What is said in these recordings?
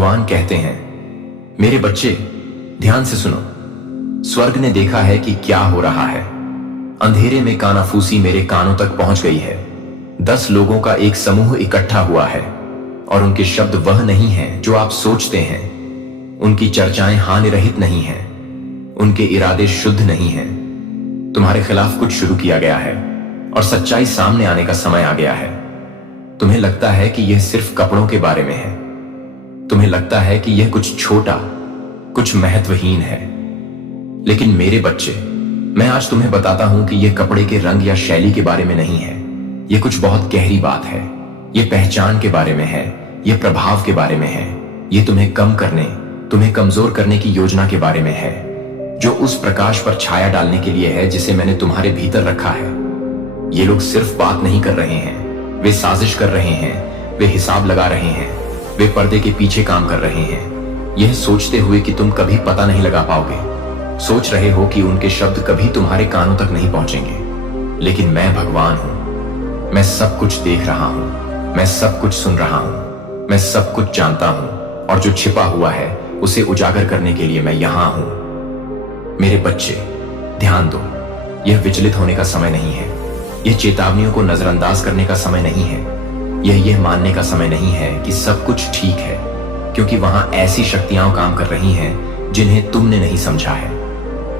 भगवान कहते हैं, मेरे बच्चे ध्यान से सुनो, स्वर्ग ने देखा है कि क्या हो रहा है। अंधेरे में कानाफूसी मेरे कानों तक पहुंच गई है। 10 लोगों का एक समूह इकट्ठा हुआ है और उनके शब्द वह नहीं हैं जो आप सोचते हैं। उनकी चर्चाएं हानिरहित नहीं हैं, उनके इरादे शुद्ध नहीं हैं। तुम्हारे खिलाफ कुछ शुरू किया गया है और सच्चाई सामने आने का समय आ गया है। तुम्हें लगता है कि यह सिर्फ कपड़ों के बारे में है, तुम्हें लगता है कि यह कुछ छोटा, कुछ महत्वहीन है। लेकिन मेरे बच्चे, मैं आज तुम्हें बताता हूं कि यह कपड़े के रंग या शैली के बारे में नहीं है। यह कुछ बहुत गहरी बात है। यह पहचान के बारे में है, यह प्रभाव के बारे में है। यह तुम्हें कम करने, तुम्हें कमजोर करने की योजना के बारे में है, जो उस प्रकाश पर छाया डालने के लिए है जिसे मैंने तुम्हारे भीतर रखा है। ये लोग सिर्फ बात नहीं कर रहे हैं, वे साजिश कर रहे हैं, वे हिसाब लगा रहे हैं, वे पर्दे के पीछे काम कर रहे हैं, यह सोचते हुए कि तुम कभी पता नहीं लगा पाओगे। सोच रहे हो कि उनके शब्द कभी तुम्हारे कानों तक नहीं पहुंचेंगे। लेकिन मैं भगवान हूं, मैं सब कुछ देख रहा हूं, मैं सब कुछ सुन रहा हूं, मैं सब कुछ जानता हूं, और जो छिपा हुआ है उसे उजागर करने के लिए मैं यहां हूं। मेरे बच्चे ध्यान दो, यह विचलित होने का समय नहीं है, यह चेतावनियों को नजरअंदाज करने का समय नहीं है, यह मानने का समय नहीं है कि सब कुछ ठीक है, क्योंकि वहां ऐसी शक्तियां काम कर रही हैं जिन्हें तुमने नहीं समझा है।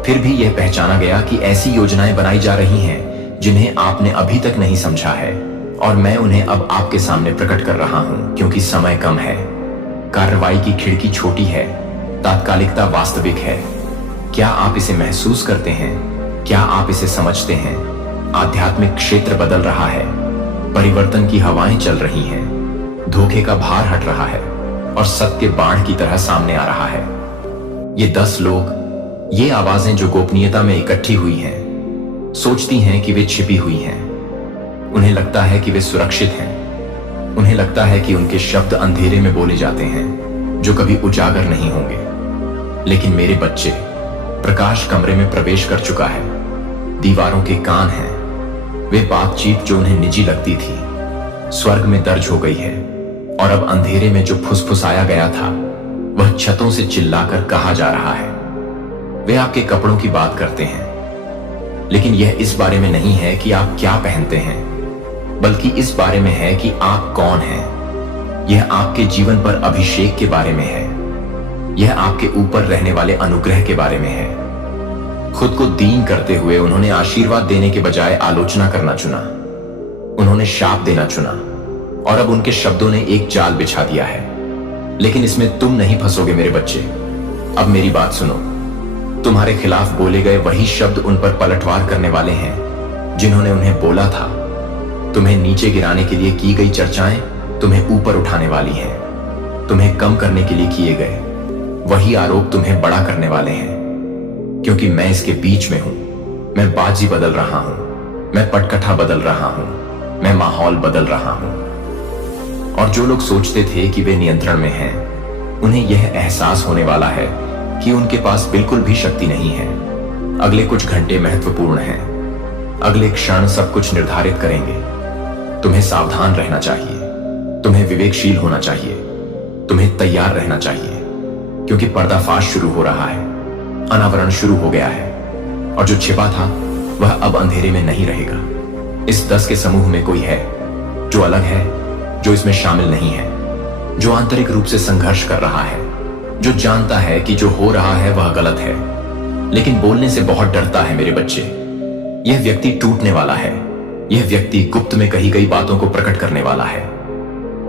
फिर भी यह पहचाना गया कि ऐसी योजनाएं बनाई जा रही हैं जिन्हें आपने अभी तक नहीं समझा है, और मैं उन्हें अब आपके सामने प्रकट कर रहा हूं, क्योंकि समय कम है। कार्रवाई की खिड़की छोटी है, तात्कालिकता वास्तविक है। क्या आप इसे महसूस करते हैं? क्या आप इसे समझते हैं? आध्यात्मिक क्षेत्र बदल रहा है, परिवर्तन की हवाएं चल रही हैं, धोखे का भार हट रहा है और सत्य बाढ़ की तरह सामने आ रहा है। ये 10 लोग, ये आवाजें जो गोपनीयता में इकट्ठी हुई हैं, सोचती हैं कि वे छिपी हुई हैं। उन्हें लगता है कि वे सुरक्षित हैं। उन्हें लगता है कि उनके शब्द अंधेरे में बोले जाते हैं जो कभी उजागर नहीं होंगे। लेकिन मेरे बच्चे, प्रकाश कमरे में प्रवेश कर चुका है। दीवारों के कान हैं। वे बातचीत जो उन्हें निजी लगती थी, स्वर्ग में दर्ज हो गई है, और अब अंधेरे में जो फुसफुसाया गया था वह छतों से चिल्लाकर कहा जा रहा है। वे आपके कपड़ों की बात करते हैं, लेकिन यह इस बारे में नहीं है कि आप क्या पहनते हैं, बल्कि इस बारे में है कि आप कौन हैं। यह आपके जीवन पर अभिषेक के बारे में है। यह आपके ऊपर रहने वाले अनुग्रह के बारे में है। खुद को दीन करते हुए उन्होंने आशीर्वाद देने के बजाय आलोचना करना चुना। उन्होंने शाप देना चुना, और अब उनके शब्दों ने एक जाल बिछा दिया है। लेकिन इसमें तुम नहीं फंसोगे मेरे बच्चे। अब मेरी बात सुनो। तुम्हारे खिलाफ बोले गए वही शब्द उन पर पलटवार करने वाले हैं जिन्होंने उन्हें बोला था। तुम्हें नीचे गिराने के लिए की गई चर्चाएं तुम्हें ऊपर उठाने वाली हैं। तुम्हें कम करने के लिए किए गए वही आरोप तुम्हें बड़ा करने वाले हैं, क्योंकि मैं इसके बीच में हूं। मैं बाजी बदल रहा हूं, मैं पटकथा बदल रहा हूं, मैं माहौल बदल रहा हूं। और जो लोग सोचते थे कि वे नियंत्रण में हैं, उन्हें यह एहसास होने वाला है कि उनके पास बिल्कुल भी शक्ति नहीं है। अगले कुछ घंटे महत्वपूर्ण हैं। अगले क्षण सब कुछ निर्धारित करेंगे। तुम्हें सावधान रहना चाहिए, तुम्हें विवेकशील होना चाहिए, तुम्हें तैयार रहना चाहिए, क्योंकि पर्दाफाश शुरू हो रहा है, अनावरण शुरू हो गया है, और जो छिपा था वह अब अंधेरे में नहीं रहेगा। इस 10 के समूह में कोई है जो अलग है, जो इसमें शामिल नहीं है, जो आंतरिक रूप से संघर्ष कर रहा है, जो जानता है कि जो हो रहा है वह गलत है, लेकिन बोलने से बहुत डरता है। मेरे बच्चे, यह व्यक्ति टूटने वाला है। यह व्यक्ति गुप्त में कही गई बातों को प्रकट करने वाला है।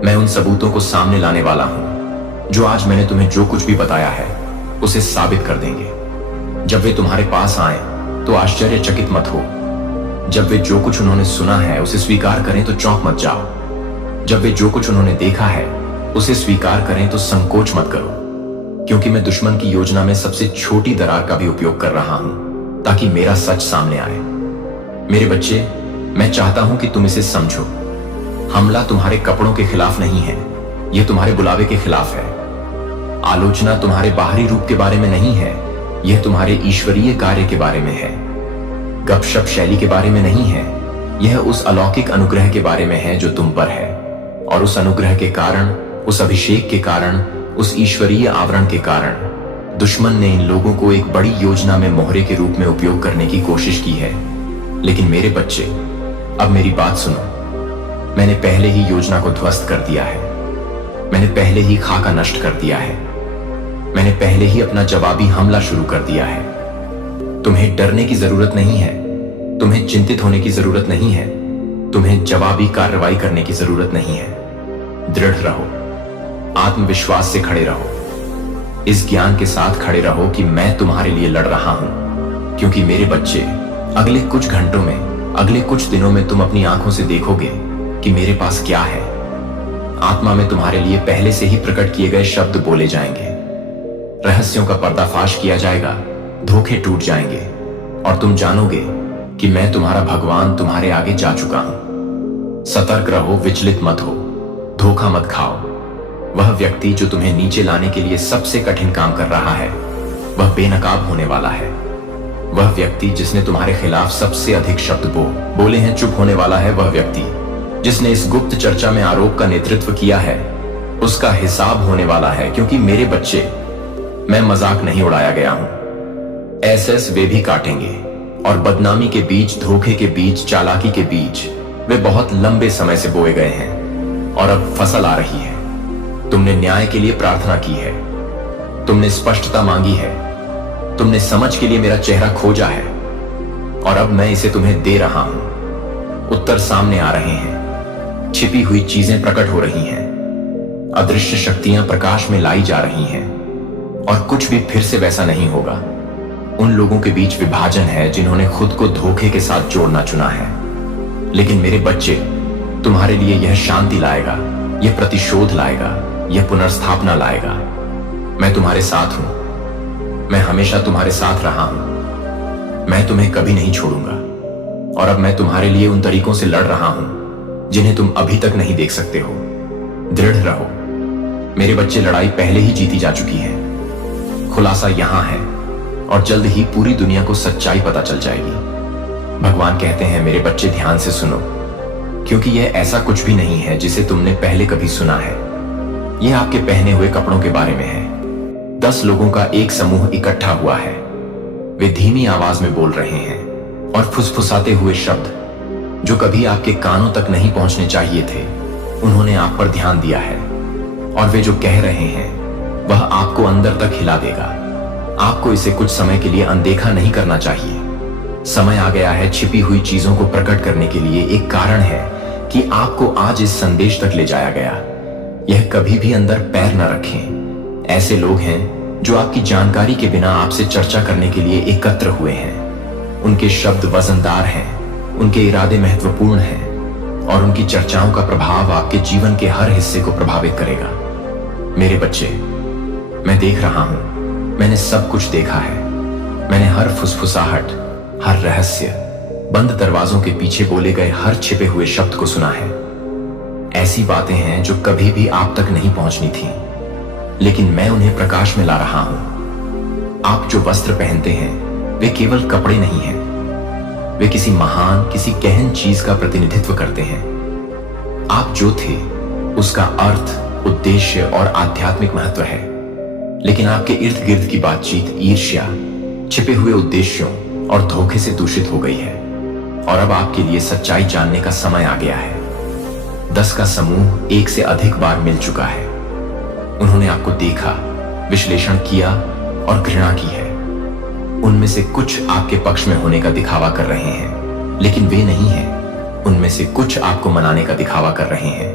मैं उन सबूतों को सामने लाने वाला हूं जो आज मैंने तुम्हें जो कुछ भी बताया है उसे साबित कर देंगे। जब वे तुम्हारे पास आए तो आश्चर्यचकित मत हो। जब वे जो कुछ उन्होंने सुना है उसे स्वीकार करें तो चौंक मत जाओ। जब वे जो कुछ उन्होंने देखा है उसे स्वीकार करें तो संकोच मत करो, क्योंकि मैं दुश्मन की योजना में सबसे छोटी दरार का भी उपयोग कर रहा हूं ताकि मेरा सच सामने आए। मेरे बच्चे, मैं चाहता हूं कि तुम इसे समझो। हमला तुम्हारे कपड़ों के खिलाफ नहीं है, यह तुम्हारे बुलावे के खिलाफ है। आलोचना तुम्हारे बाहरी रूप के बारे में नहीं है, यह तुम्हारे ईश्वरीय कार्य के बारे में है। गपशप शैली के बारे में नहीं है, यह उस अलौकिक अनुग्रह के बारे में है जो तुम पर है, और उस अनुग्रह के कारण, उस अभिषेक के कारण, उस ईश्वरीय आवरण के कारण दुश्मन ने इन लोगों को एक बड़ी योजना में मोहरे के रूप में उपयोग करने की कोशिश की है। लेकिन मेरे बच्चे, अब मेरी बात सुनो। मैंने पहले ही योजना को ध्वस्त कर दिया है। मैंने पहले ही खाका नष्ट कर दिया है। मैंने पहले ही अपना जवाबी हमला शुरू कर दिया है। तुम्हें डरने की जरूरत नहीं है। तुम्हें चिंतित होने की जरूरत नहीं है। तुम्हें जवाबी कार्रवाई करने की जरूरत नहीं है। दृढ़ रहो, आत्मविश्वास से खड़े रहो, इस ज्ञान के साथ खड़े रहो कि मैं तुम्हारे लिए लड़ रहा हूं। क्योंकि मेरे बच्चे, अगले कुछ घंटों में, अगले कुछ दिनों में तुम अपनी आंखों से देखोगे कि मेरे पास क्या है। आत्मा में तुम्हारे लिए पहले से ही प्रकट किए गए शब्द बोले जाएंगे। रहस्यों का पर्दाफाश किया जाएगा, धोखे टूट जाएंगे और तुम जानोगे कि मैं तुम्हारा भगवान तुम्हारे आगे जा चुका हूं। सतर्क रहो, विचलित मत हो, धोखा मत खाओ। वह व्यक्ति जो तुम्हें नीचे लाने के लिए सबसे कठिन काम कर रहा है, वह बेनकाब होने वाला है। वह व्यक्ति जिसने तुम्हारे खिलाफ सबसे अधिक शब्द बोले हैं, चुप होने वाला है। वह व्यक्ति जिसने इस गुप्त चर्चा में आरोप का नेतृत्व किया है, उसका हिसाब होने वाला है। क्योंकि मेरे बच्चे, मैं मजाक नहीं उड़ाया गया हूं। एसएस वे भी काटेंगे और बदनामी के बीज, धोखे के बीज, चालाकी के बीज वे बहुत लंबे समय से बोए गए हैं और अब फसल आ रही है। तुमने न्याय के लिए प्रार्थना की है, तुमने स्पष्टता मांगी है, तुमने समझ के लिए मेरा चेहरा खोजा है और अब मैं इसे तुम्हें दे रहा हूं। उत्तर सामने आ रहे हैं, छिपी हुई चीजें प्रकट हो रही हैं, अदृश्य शक्तियां प्रकाश में लाई जा रही हैं और कुछ भी फिर से वैसा नहीं होगा। उन लोगों के बीच विभाजन है जिन्होंने खुद को धोखे के साथ जोड़ना चुना है। लेकिन मेरे बच्चे, तुम्हारे लिए यह शांति लाएगा, यह प्रतिशोध लाएगा, यह पुनर्स्थापना लाएगा। मैं तुम्हारे साथ हूं, मैं हमेशा तुम्हारे साथ रहा हूं। मैं तुम्हें कभी नहीं छोड़ूंगा और अब मैं तुम्हारे लिए उन तरीकों से लड़ रहा हूं जिन्हें तुम अभी तक नहीं देख सकते हो। दृढ़ रहो मेरे बच्चे, लड़ाई पहले ही जीती जा चुकी है। खुलासा यहां है और जल्द ही पूरी दुनिया को सच्चाई पता चल जाएगी। भगवान कहते हैं, मेरे बच्चे ध्यान से सुनो, क्योंकि यह ऐसा कुछ भी नहीं है जिसे तुमने पहले कभी सुना है। यह आपके पहने हुए कपड़ों के बारे में है। 10 लोगों का एक समूह इकट्ठा हुआ है। वे धीमी आवाज में बोल रहे हैं और फुसफुसाते हुए शब्द जो कभी आपके कानों तक नहीं पहुंचने चाहिए थे, उन्होंने आप पर ध्यान दिया है। और वे जो कह रहे हैं वह आपको अंदर तक हिला देगा। आपको इसे कुछ समय के लिए अनदेखा नहीं करना चाहिए। समय आ गया है छिपी हुई चीजों को प्रकट करने के लिए। एक कारण है कि आपको आज इस संदेश तक ले जाया गया। यह कभी भी अंदर पैर न रखें। ऐसे लोग हैं जो आपकी जानकारी के बिना आपसे चर्चा करने के लिए एकत्र हुए हैं। उनके शब्द वजनदार हैं, उनके इरादे महत्वपूर्ण हैं और उनकी चर्चाओं का प्रभाव आपके जीवन के हर हिस्से को प्रभावित करेगा। मेरे बच्चे, मैं देख रहा हूं, मैंने सब कुछ देखा है। मैंने हर फुसफुसाहट, हर रहस्य, बंद दरवाजों के पीछे बोले गए हर छिपे हुए शब्द को सुना है। ऐसी बातें हैं जो कभी भी आप तक नहीं पहुंचनी थी, लेकिन मैं उन्हें प्रकाश में ला रहा हूं। आप जो वस्त्र पहनते हैं वे केवल कपड़े नहीं हैं, वे किसी महान, किसी गहन चीज का प्रतिनिधित्व करते हैं। आप जो थे उसका अर्थ, उद्देश्य और आध्यात्मिक महत्व है। लेकिन आपके इर्द गिर्द की बातचीत ईर्ष्या, छिपे हुए उद्देश्यों और धोखे से दूषित हो गई है और अब आपके लिए सच्चाई जानने का समय आ गया है। 10 का समूह एक से अधिक बार मिल चुका है। उन्होंने आपको देखा, विश्लेषण किया और घृणा की है। उनमें से कुछ आपके पक्ष में होने का दिखावा कर रहे हैं, लेकिन वे नहीं हैं। उनमें से कुछ आपको मनाने का दिखावा कर रहे हैं,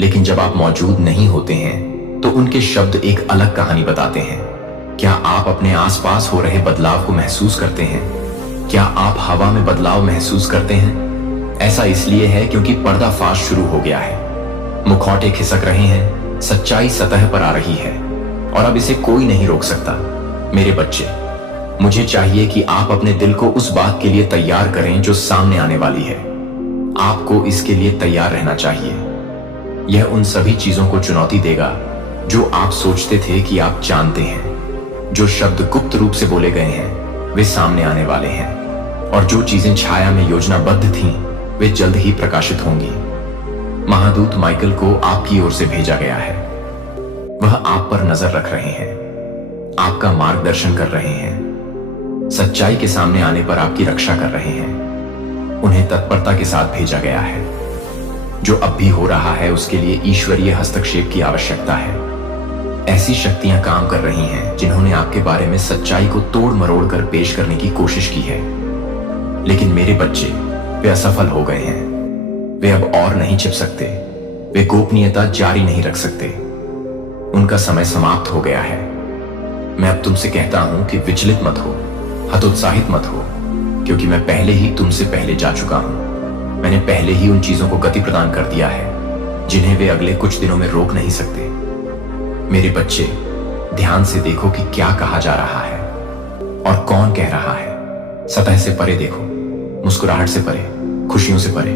लेकिन जब आप मौजूद नहीं होते हैं तो उनके शब्द एक अलग कहानी बताते हैं। क्या आप अपने आसपास हो रहे बदलाव को महसूस करते हैं? क्या आप हवा में बदलाव महसूस करते हैं? ऐसा इसलिए है क्योंकि पर्दाफाश शुरू हो गया है। मुखौटे खिसक रहे हैं, सच्चाई सतह पर आ रही है और अब इसे कोई नहीं रोक सकता। मेरे बच्चे, मुझे चाहिए कि आप अपने दिल को उस बात के लिए तैयार करें जो सामने आने वाली है। आपको इसके लिए तैयार रहना चाहिए। यह उन सभी चीजों को चुनौती देगा जो आप सोचते थे कि आप जानते हैं। जो शब्द गुप्त रूप से बोले गए हैं वे सामने आने वाले हैं और जो चीजें छाया में योजनाबद्ध थीं वे जल्द ही प्रकाशित होंगी। महादूत माइकल को आपकी ओर से भेजा गया है। वह आप पर नजर रख रहे हैं, आपका मार्गदर्शन कर रहे हैं, सच्चाई के सामने आने पर आपकी रक्षा कर रहे हैं। उन्हें तत्परता के साथ भेजा गया है। जो अब भी हो रहा है उसके लिए ईश्वरीय हस्तक्षेप की आवश्यकता है। ऐसी शक्तियां काम कर रही हैं जिन्होंने आपके बारे में सच्चाई को तोड़ मरोड़ कर पेश करने की कोशिश की है, लेकिन मेरे बच्चे वे असफल हो गए हैं। वे अब और नहीं छिप सकते, वे गोपनीयता जारी नहीं रख सकते। उनका समय समाप्त हो गया है। मैं अब तुमसे कहता हूं कि विचलित मत हो, हतोत्साहित मत हो, क्योंकि मैं पहले ही तुमसे पहले जा चुका हूं। मैंने पहले ही उन चीजों को गति प्रदान कर दिया है जिन्हें वे अगले कुछ दिनों में रोक नहीं सकते। मेरे बच्चे, ध्यान से देखो कि क्या कहा जा रहा है और कौन कह रहा है। सतह से परे देखो, मुस्कुराहट से परे, खुशियों से परे।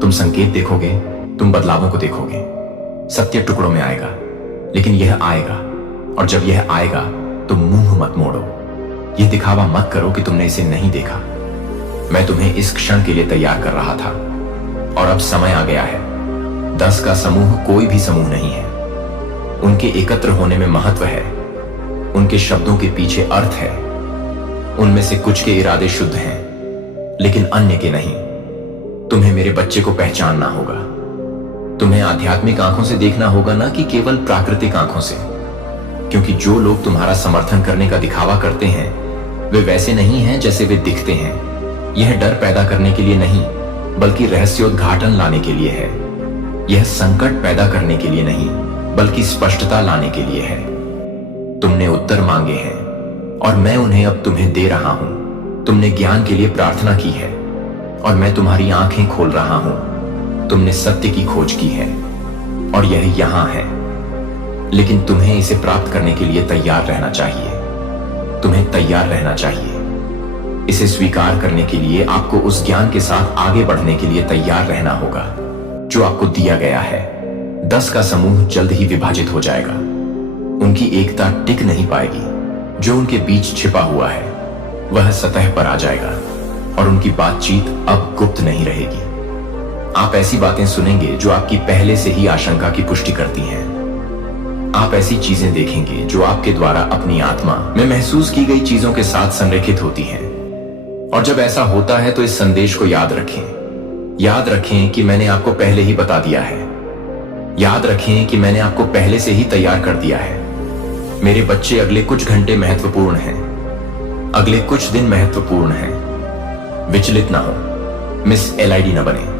तुम संकेत देखोगे, तुम बदलावों को देखोगे। सत्य टुकड़ों में आएगा, लेकिन यह आएगा, और जब यह आएगा तो मुंह मत मोड़ो। यह दिखावा मत करो कि तुमने इसे नहीं देखा। मैं तुम्हें इस क्षण के लिए तैयार कर रहा था, और अब समय आ गया है। 10 का समूह कोई भी समूह नहीं है। उनके एकत्र होने में महत्व है, उनके शब्दों के पीछे अर्थ है। उनमें से कुछ के इरादे शुद्ध हैं, लेकिन अन्य के नहीं। तुम्हें मेरे बच्चे को पहचानना होगा। तुम्हें आध्यात्मिक आंखों से देखना होगा, ना कि केवल प्राकृतिक आंखों से, क्योंकि जो लोग तुम्हारा समर्थन करने का दिखावा करते हैं वे वैसे नहीं हैं जैसे वे दिखते हैं। यह डर पैदा करने के लिए नहीं, बल्कि रहस्योद्घाटन लाने के लिए है। यह संकट पैदा करने के लिए नहीं, बल्कि स्पष्टता लाने के लिए है। तुमने उत्तर मांगे हैं और मैं उन्हें अब तुम्हें दे रहा हूं। तुमने ज्ञान के लिए प्रार्थना की है और मैं तुम्हारी आंखें खोल रहा हूं। तुमने सत्य की खोज की है और यह यहां है, लेकिन तुम्हें इसे प्राप्त करने के लिए तैयार रहना चाहिए। तुम्हें तैयार रहना चाहिए। इसे स्वीकार करने के लिए आपको उस ज्ञान के साथ आगे बढ़ने के लिए तैयार रहना होगा जो आपको दिया गया है। 10 का समूह जल्द ही विभाजित हो जाएगा। उनकी एकता टिक नहीं पाएगी। जो उनके बीच छिपा हुआ है वह सतह पर आ जाएगा और उनकी बातचीत अब गुप्त नहीं रहेगी। आप ऐसी बातें सुनेंगे जो आपकी पहले से ही आशंका की पुष्टि करती हैं। आप ऐसी चीजें देखेंगे जो आपके द्वारा अपनी आत्मा में महसूस की गई चीजों के साथ संरेखित होती हैं। और जब ऐसा होता है तो इस संदेश को याद रखें। याद रखें कि मैंने आपको पहले ही बता दिया है। याद रखें कि मैंने आपको पहले से ही तैयार कर दिया है। मेरे बच्चे, अगले कुछ घंटे महत्वपूर्ण हैं। अगले कुछ दिन महत्वपूर्ण हैं। विचलित ना हो, मिस एलआईडी न बने।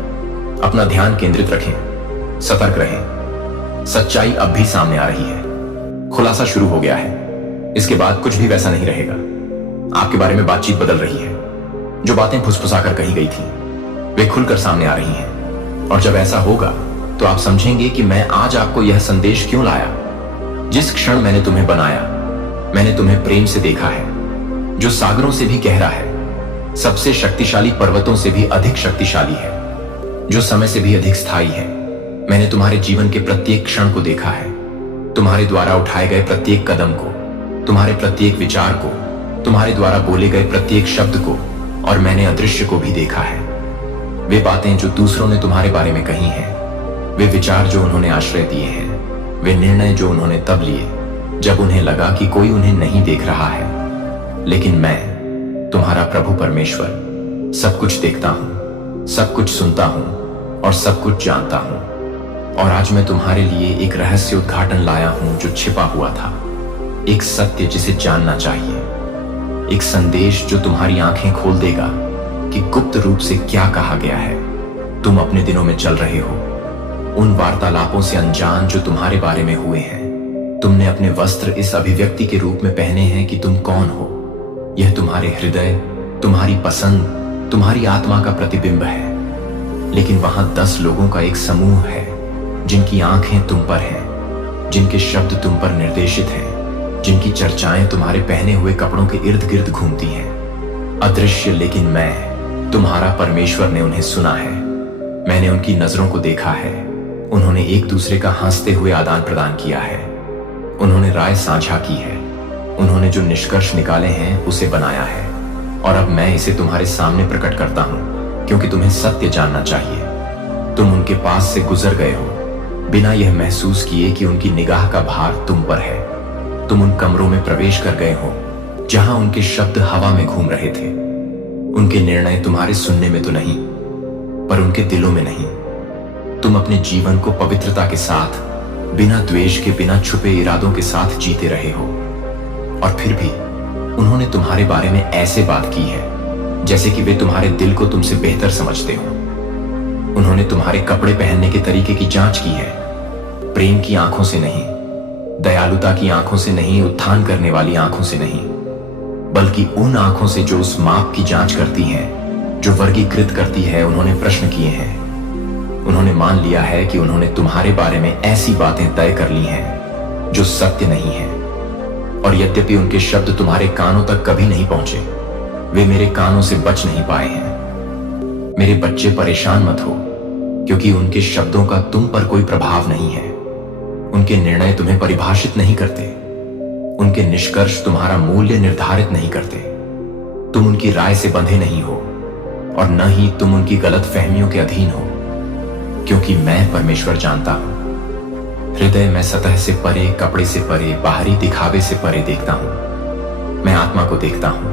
अपना ध्यान केंद्रित रखें, सतर्क रहें। सच्चाई अब भी सामने आ रही है। खुलासा शुरू हो गया है। इसके बाद कुछ भी वैसा नहीं रहेगा। आपके बारे में बातचीत बदल रही है। जो बातें फुसफुसाकर कही गई थी वे खुलकर सामने आ रही हैं। और जब ऐसा होगा तो आप समझेंगे कि मैं आज आपको यह संदेश क्यों लाया। जिस क्षण मैंने तुम्हें बनाया, मैंने तुम्हें प्रेम से देखा है, जो सागरों से भी गहरा है, सबसे शक्तिशाली पर्वतों से भी अधिक शक्तिशाली है, जो समय से भी अधिक स्थायी है। मैंने तुम्हारे जीवन के प्रत्येक क्षण को देखा है, तुम्हारे द्वारा उठाए गए प्रत्येक कदम को, तुम्हारे प्रत्येक विचार को, तुम्हारे द्वारा बोले गए प्रत्येक शब्द को, और मैंने अदृश्य को भी देखा है। वे बातें जो दूसरों ने तुम्हारे बारे में कही हैं, वे विचार जो उन्होंने आश्रय दिए हैं, वे निर्णय जो उन्होंने तब लिए जब उन्हें लगा कि कोई उन्हें नहीं देख रहा है। लेकिन मैं, तुम्हारा प्रभु परमेश्वर, सब कुछ देखता हूं, सब कुछ सुनता हूं और सब कुछ जानता हूं। और आज मैं तुम्हारे लिए एक रहस्य उद्घाटन लाया हूं जो छिपा हुआ था। एक सत्य जिसे जानना चाहिए। एक संदेश जो तुम्हारी आंखें खोल देगा कि गुप्त रूप से क्या कहा गया है। तुम अपने दिनों में चल रहे हो, उन वार्तालापों से अनजान जो तुम्हारे बारे में हुए हैं। तुमने अपने वस्त्र इस अभिव्यक्ति के रूप में पहने हैं कि तुम कौन हो। यह तुम्हारे हृदय, तुम्हारी पसंद, तुम्हारी आत्मा का प्रतिबिंब है। लेकिन वहां 10 लोगों का एक समूह है जिनकी आंखें तुम पर हैं, जिनके शब्द तुम पर निर्देशित हैं, जिनकी चर्चाएं तुम्हारे पहने हुए कपड़ों के इर्द गिर्द घूमती हैं। अदृश्य लेकिन मैं, तुम्हारा परमेश्वर, ने उन्हें सुना है। मैंने उनकी नजरों को देखा है। उन्होंने एक दूसरे का हंसते हुए आदान प्रदान किया है। उन्होंने राय साझा की है। उन्होंने जो निष्कर्ष निकाले हैं उसे बनाया है। और अब मैं इसे तुम्हारे सामने प्रकट करता हूं, क्योंकि तुम्हें सत्य जानना चाहिए। तुम उनके पास से गुजर गए हो, बिना यह महसूस किए कि उनकी निगाह का भार तुम पर है। तुम उन कमरों में प्रवेश कर गए हो जहां उनके शब्द हवा में घूम रहे थे। उनके निर्णय तुम्हारे सुनने में तो नहीं, पर उनके दिलों में नहीं। तुम अपने जीवन को पवित्रता के साथ, बिना द्वेष के, बिना छुपे इरादों के साथ जीते रहे हो, और फिर भी उन्होंने तुम्हारे बारे में ऐसे बात की है जैसे कि वे तुम्हारे दिल को तुमसे बेहतर समझते हो। उन्होंने तुम्हारे कपड़े पहनने के तरीके की जांच की है, प्रेम की आंखों से नहीं, दयालुता की आंखों से नहीं, उत्थान करने वाली आंखों से नहीं, बल्कि उन आंखों से जो उस माप की जांच करती हैं, जो वर्गीकृत करती है। उन्होंने प्रश्न किए हैं। उन्होंने मान लिया है कि उन्होंने तुम्हारे बारे में ऐसी बातें तय कर ली हैं जो सत्य नहीं है, और यद्यपि उनके शब्द तुम्हारे कानों तक कभी नहीं पहुंचे, वे मेरे कानों से बच नहीं पाए हैं। मेरे बच्चे, परेशान मत हो, क्योंकि उनके शब्दों का तुम पर कोई प्रभाव नहीं है। उनके निर्णय तुम्हें परिभाषित नहीं करते, उनके निष्कर्ष तुम्हारा मूल्य निर्धारित नहीं करते। तुम उनकी राय से बंधे नहीं हो, और न ही तुम उनकी गलत फहमियों के अधीन हो, क्योंकि मैं परमेश्वर जानता हूं। हृदय मैं सतह से परे, कपड़े से परे, बाहरी दिखावे से परे देखता हूं। मैं आत्मा को देखता हूं।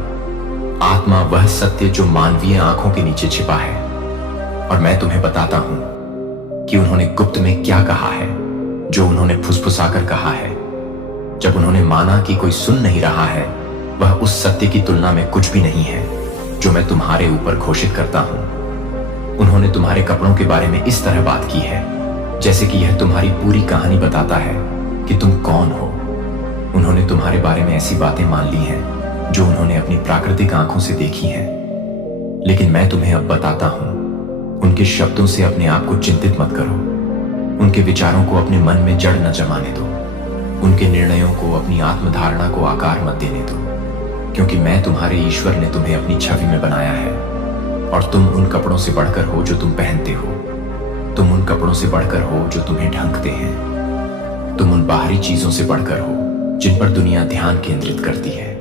आत्मा वह सत्य जो मानवीय आंखों के नीचे छिपा है, और मैं तुम्हें बताता हूं कि उन्होंने गुप्त में क्या कहा है, जो उन्होंने फुसफुसाकर कहा है। जब उन्होंने माना कि कोई सुन नहीं रहा है, वह उस सत्य की तुलना में कुछ भी नहीं है जो मैं तुम्हारे ऊपर घोषित करता हूं। उन्होंने तुम्हारे कपड़ों के बारे में इस तरह बात की है जैसे कि यह तुम्हारी पूरी कहानी बताता है कि तुम कौन हो। उन्होंने तुम्हारे बारे में ऐसी बातें मान ली हैं जो उन्होंने अपनी प्राकृतिक आंखों से देखी हैं। लेकिन मैं तुम्हें अब बताता हूं, उनके शब्दों से अपने आप को चिंतित मत करो। उनके विचारों को अपने मन में जड़ न जमाने दो। उनके निर्णयों को, अपनी आत्मधारणा को आकार मत देने दो, क्योंकि मैं तुम्हारे ईश्वर ने तुम्हें अपनी छवि में बनाया है, और तुम उन कपड़ों से बढ़कर हो जो तुम पहनते हो। तुम उन कपड़ों से बढ़कर हो जो तुम्हें ढंकते हैं। तुम उन बाहरी चीजों से बढ़कर हो जिन पर दुनिया ध्यान केंद्रित करती है।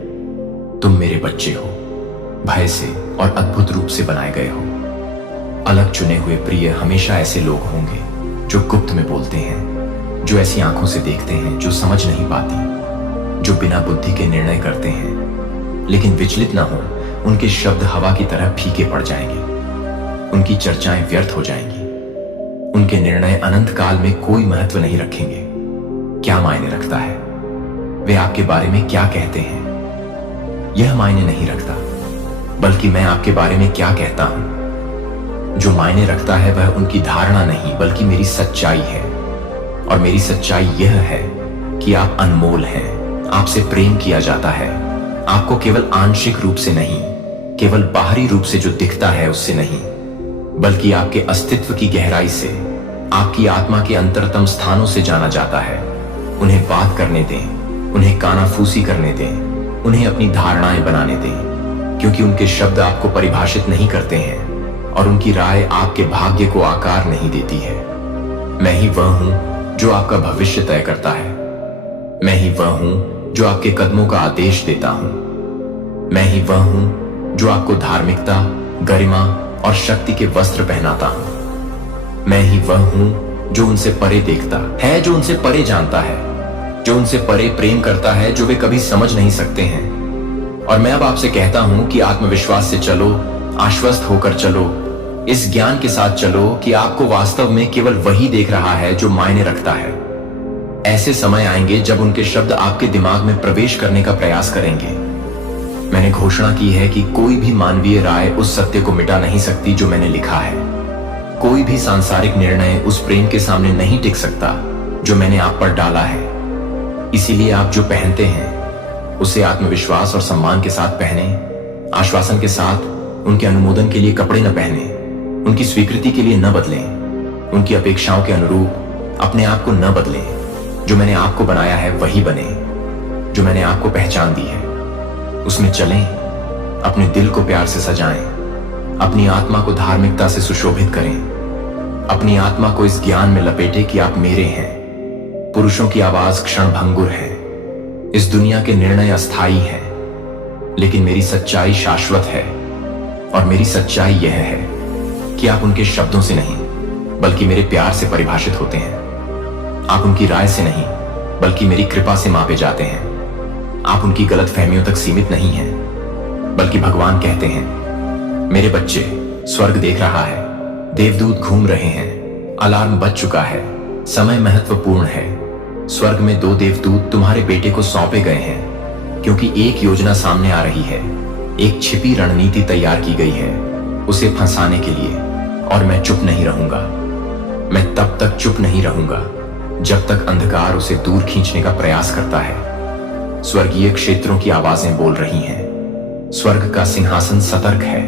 तुम मेरे बच्चे हो, भय से और अद्भुत रूप से बनाए गए हो। अलग चुने हुए प्रिय हमेशा ऐसे लोग होंगे जो गुप्त में बोलते हैं, जो ऐसी आंखों से देखते हैं जो समझ नहीं पाती, जो बिना बुद्धि के निर्णय करते हैं। लेकिन विचलित ना हो, उनके शब्द हवा की तरह फीके पड़ जाएंगे। उनकी चर्चाएं व्यर्थ हो जाएंगी। उनके निर्णय अनंत काल में कोई महत्व नहीं रखेंगे। क्या मायने रखता है वे आपके बारे में क्या कहते हैं? यह मायने नहीं रखता, बल्कि मैं आपके बारे में क्या कहता हूं। जो मायने रखता है वह उनकी धारणा नहीं, बल्कि मेरी सच्चाई है। और मेरी सच्चाई यह है कि आप अनमोल हैं। आपसे प्रेम किया जाता है। आपको केवल आंशिक रूप से नहीं, केवल बाहरी रूप से जो दिखता है उससे नहीं, बल्कि आपके अस्तित्व की गहराई से, आपकी आत्मा के अंतरतम स्थानों से जाना जाता है। उन्हें बात करने दें, उन्हें कानाफूसी करने दें, उन्हें अपनी धारणाएं बनाने दें, क्योंकि उनके शब्द आपको परिभाषित नहीं करते हैं, और उनकी राय आपके भाग्य को आकार नहीं देती है। मैं ही वह हूं जो आपका भविष्य तय करता है। मैं ही वह हूं जो आपके कदमों का आदेश देता हूं। मैं ही वह हूं जो आपको धार्मिकता, गरिमा और शक्ति के वस्त्र पहनाता हूं। मैं ही वह हूं जो उनसे परे देखता है, जो उनसे परे जानता है, जो उनसे परे प्रेम करता है, जो वे कभी समझ नहीं सकते हैं। और मैं अब आपसे कहता हूं कि आत्मविश्वास से चलो, आश्वस्त होकर चलो, इस ज्ञान के साथ चलो कि आपको वास्तव में केवल वही देख रहा है जो मायने रखता है। ऐसे समय आएंगे जब उनके शब्द आपके दिमाग में प्रवेश करने का प्रयास करेंगे। मैंने घोषणा की है कि कोई भी मानवीय राय उस सत्य को मिटा नहीं सकती जो मैंने लिखा है। कोई भी सांसारिक निर्णय उस प्रेम के सामने नहीं टिक सकता जो मैंने आप पर डाला है। इसीलिए आप जो पहनते हैं उसे आत्मविश्वास और सम्मान के साथ पहने, आश्वासन के साथ। उनके अनुमोदन के लिए कपड़े न पहने, उनकी स्वीकृति के लिए न बदलें, उनकी अपेक्षाओं के अनुरूप अपने आप को न बदलें। जो मैंने आपको बनाया है वही बने, जो मैंने आपको पहचान दी है उसमें चलें। अपने दिल को प्यार से सजाएं, अपनी आत्मा को धार्मिकता से सुशोभित करें, अपनी आत्मा को इस ज्ञान में लपेटे कि आप मेरे हैं। पुरुषों की आवाज क्षणभंगुर है, इस दुनिया के निर्णय अस्थायी हैं, लेकिन मेरी सच्चाई शाश्वत है। और मेरी सच्चाई यह है कि आप उनके शब्दों से नहीं, बल्कि मेरे प्यार से परिभाषित होते हैं। आप उनकी राय से नहीं बल्कि मेरी कृपा से मापे जाते हैं। आप उनकी गलत फहमियों तक सीमित नहीं हैं, बल्कि भगवान कहते हैं, मेरे बच्चे, स्वर्ग देख रहा है, देवदूत घूम रहे हैं, अलार्म बज चुका है, समय महत्वपूर्ण है। स्वर्ग में 2 देवदूत तुम्हारे बेटे को सौंपे गए हैं, क्योंकि एक योजना सामने आ रही है, एक छिपी रणनीति तैयार की गई है उसे फंसाने के लिए। और मैं चुप नहीं रहूंगा। मैं तब तक चुप नहीं रहूंगा जब तक अंधकार उसे दूर खींचने का प्रयास करता है। स्वर्गीय क्षेत्रों की आवाजें बोल रही हैं। स्वर्ग का सिंहासन सतर्क है।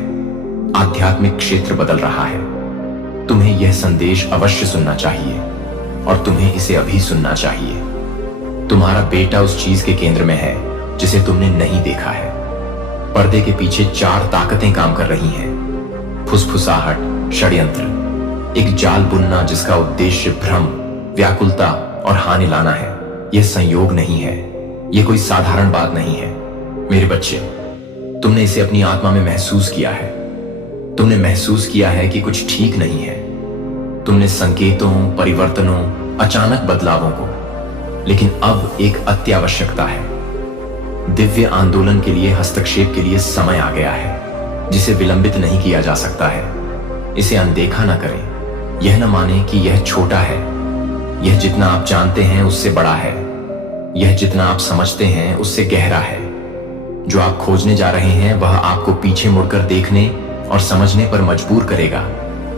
आध्यात्मिक क्षेत्र बदल रहा है। तुम्हें यह संदेश अवश्य सुनना चाहिए और तुम्हें इसे अभी सुनना चाहिए। तुम्हारा बेटा उस चीज के केंद्र में है जिसे तुमने नहीं देखा है। पर्दे के पीछे 4 ताकतें काम कर रही हैं। फुसफुसाहट, षड्यंत्र, एक जाल बुनना जिसका उद्देश्य भ्रम, व्याकुलता और हानि लाना है। यह संयोग नहीं है, यह कोई साधारण बात नहीं है। मेरे बच्चे, तुमने इसे अपनी आत्मा में महसूस किया है। तुमने महसूस किया है कि कुछ ठीक नहीं है। तुमने संकेतों, परिवर्तनों, अचानक बदलावों को, लेकिन अब एक अत्यावश्यकता है। दिव्य आंदोलन के लिए, हस्तक्षेप के लिए समय आ गया है, जिसे विलंबित नहीं किया जा सकता है। इसे अनदेखा न करें। यह न माने कि यह छोटा है। यह जितना आप जानते हैं उससे बड़ा है। यह जितना आप समझते हैं उससे गहरा है। जो आप खोजने जा रहे हैं वह आपको पीछे मुड़कर देखने और समझने पर मजबूर करेगा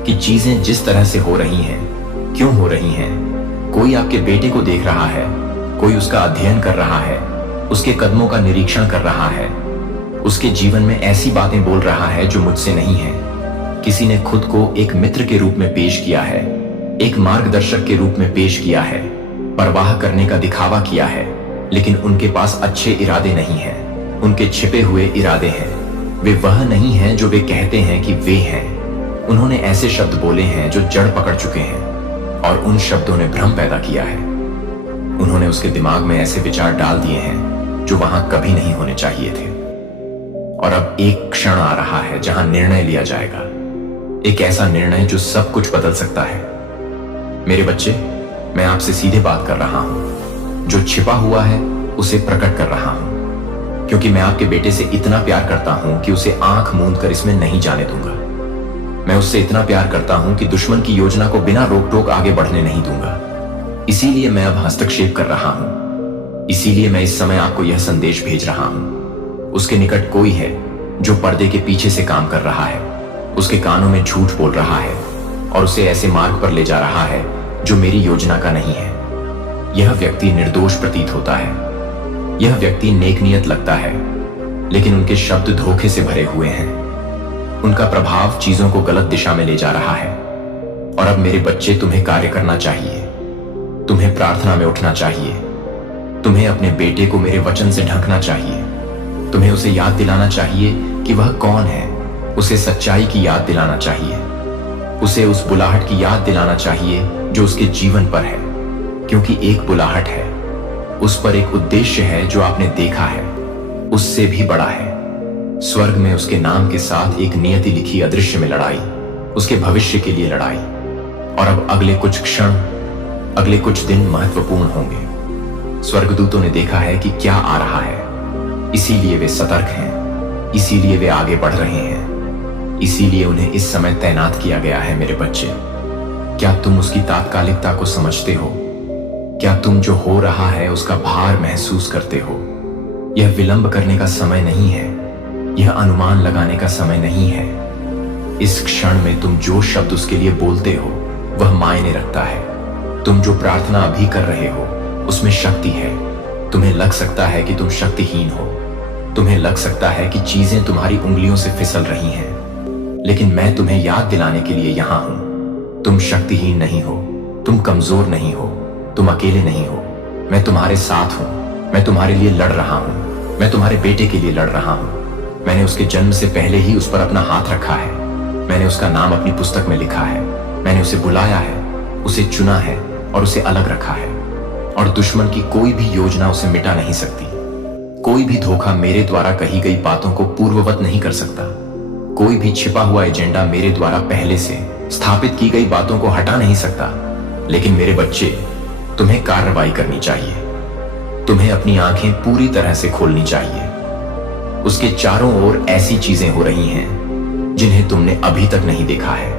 कि चीजें जिस तरह से हो रही हैं, क्यों हो रही हैं। कोई आपके बेटे को देख रहा है, कोई उसका अध्ययन कर रहा है, उसके कदमों का निरीक्षण कर रहा है, उसके जीवन में ऐसी बातें बोल रहा है जो मुझसे नहीं है। किसी ने खुद को एक मित्र के रूप में पेश किया है, एक मार्गदर्शक के रूप में पेश किया है, परवाह करने का दिखावा किया है, लेकिन उनके पास अच्छे इरादे नहीं हैं। उनके छिपे हुए इरादे हैं। वे वह नहीं हैं जो वे कहते हैं कि वे हैं। उन्होंने ऐसे शब्द बोले हैं जो जड़ पकड़ चुके हैं और उन शब्दों ने भ्रम पैदा किया है। उन्होंने उसके दिमाग में ऐसे विचार डाल दिए हैं जो वहां कभी नहीं होने चाहिए थे। और अब एक क्षण आ रहा है जहां निर्णय लिया जाएगा, एक ऐसा निर्णय जो सब कुछ बदल सकता है। मेरे बच्चे, मैं आपसे सीधे बात कर रहा हूं। जो छिपा हुआ है उसे प्रकट कर रहा हूं, क्योंकि मैं आपके बेटे से इतना प्यार करता हूं कि उसे आंख मूंद कर इसमें नहीं जाने दूंगा। मैं उससे इतना प्यार करता हूं कि दुश्मन की योजना को बिना रोक टोक आगे बढ़ने नहीं दूंगा। इसीलिए मैं अब हस्तक्षेप कर रहा हूं। इसीलिए मैं इस समय आपको यह संदेश भेज रहा हूं। उसके निकट कोई है जो पर्दे के पीछे से काम कर रहा है, उसके कानों में झूठ बोल रहा है और उसे ऐसे मार्ग पर ले जा रहा है जो मेरी योजना का नहीं है। यह व्यक्ति निर्दोष प्रतीत होता है। यह व्यक्ति नेकनियत लगता है, लेकिन उनके शब्द धोखे से भरे हुए हैं। उनका प्रभाव चीजों को गलत दिशा में ले जा रहा है। और अब मेरे बच्चे, तुम्हें कार्य करना चाहिए। तुम्हें प्रार्थना में उठना चाहिए। तुम्हें अपने बेटे को मेरे वचन से ढकना चाहिए। तुम्हें उसे याद दिलाना चाहिए कि वह कौन है। उसे सच्चाई की याद दिलाना चाहिए। उसे उस बुलाहट की याद दिलाना चाहिए जो उसके जीवन पर है, क्योंकि एक बुलाहट है, उस पर एक उद्देश्य है जो आपने देखा है, उससे भी बड़ा है। स्वर्ग में उसके नाम के साथ एक नियति लिखी अदृश्य में लड़ाई, उसके भविष्य के लिए लड़ाई। और अब अगले कुछ क्षण, अगले कुछ दिन महत्वपूर्ण होंगे। स्वर्गदूतों ने देखा है कि क्या आ रहा है, इसीलिए वे सतर्क हैं, इसीलिए वे आगे बढ़ रहे हैं, इसीलिए उन्हें इस समय तैनात किया गया है। मेरे बच्चे, क्या तुम उसकी तात्कालिकता को समझते हो? क्या तुम जो हो रहा है उसका भार महसूस करते हो? यह विलंब करने का समय नहीं है, यह अनुमान लगाने का समय नहीं है। इस क्षण में तुम जो शब्द उसके लिए बोलते हो वह मायने रखता है। तुम जो प्रार्थना अभी कर रहे हो उसमें शक्ति है। तुम्हें लग सकता है कि तुम शक्तिहीन हो। तुम्हें लग सकता है कि चीजें तुम्हारी उंगलियों से फिसल रही हैं, लेकिन मैं तुम्हें याद दिलाने के लिए यहां हूं। तुम शक्तिहीन नहीं हो, तुम कमजोर नहीं हो, तुम अकेले नहीं हो। मैं तुम्हारे साथ हूं। मैं तुम्हारे लिए लड़ रहा हूं। मैं तुम्हारे बेटे के लिए लड़ रहा हूं। मैंने उसके जन्म से पहले ही उस पर अपना हाथ रखा है। मैंने उसका नाम अपनी पुस्तक में लिखा है। मैंने उसे बुलाया है, उसे चुना है और उसे अलग रखा है। और दुश्मन की कोई भी योजना उसे मिटा नहीं सकती। कोई भी धोखा मेरे द्वारा कही गई बातों को पूर्ववत नहीं कर सकता। कोई भी छिपा हुआ एजेंडा मेरे द्वारा पहले से स्थापित की गई बातों को हटा नहीं सकता। लेकिन मेरे बच्चे, तुम्हें कार्रवाई करनी चाहिए। तुम्हें अपनी आंखें पूरी तरह से खोलनी चाहिए। उसके चारों ओर ऐसी चीजें हो रही हैं जिन्हें तुमने अभी तक नहीं देखा है।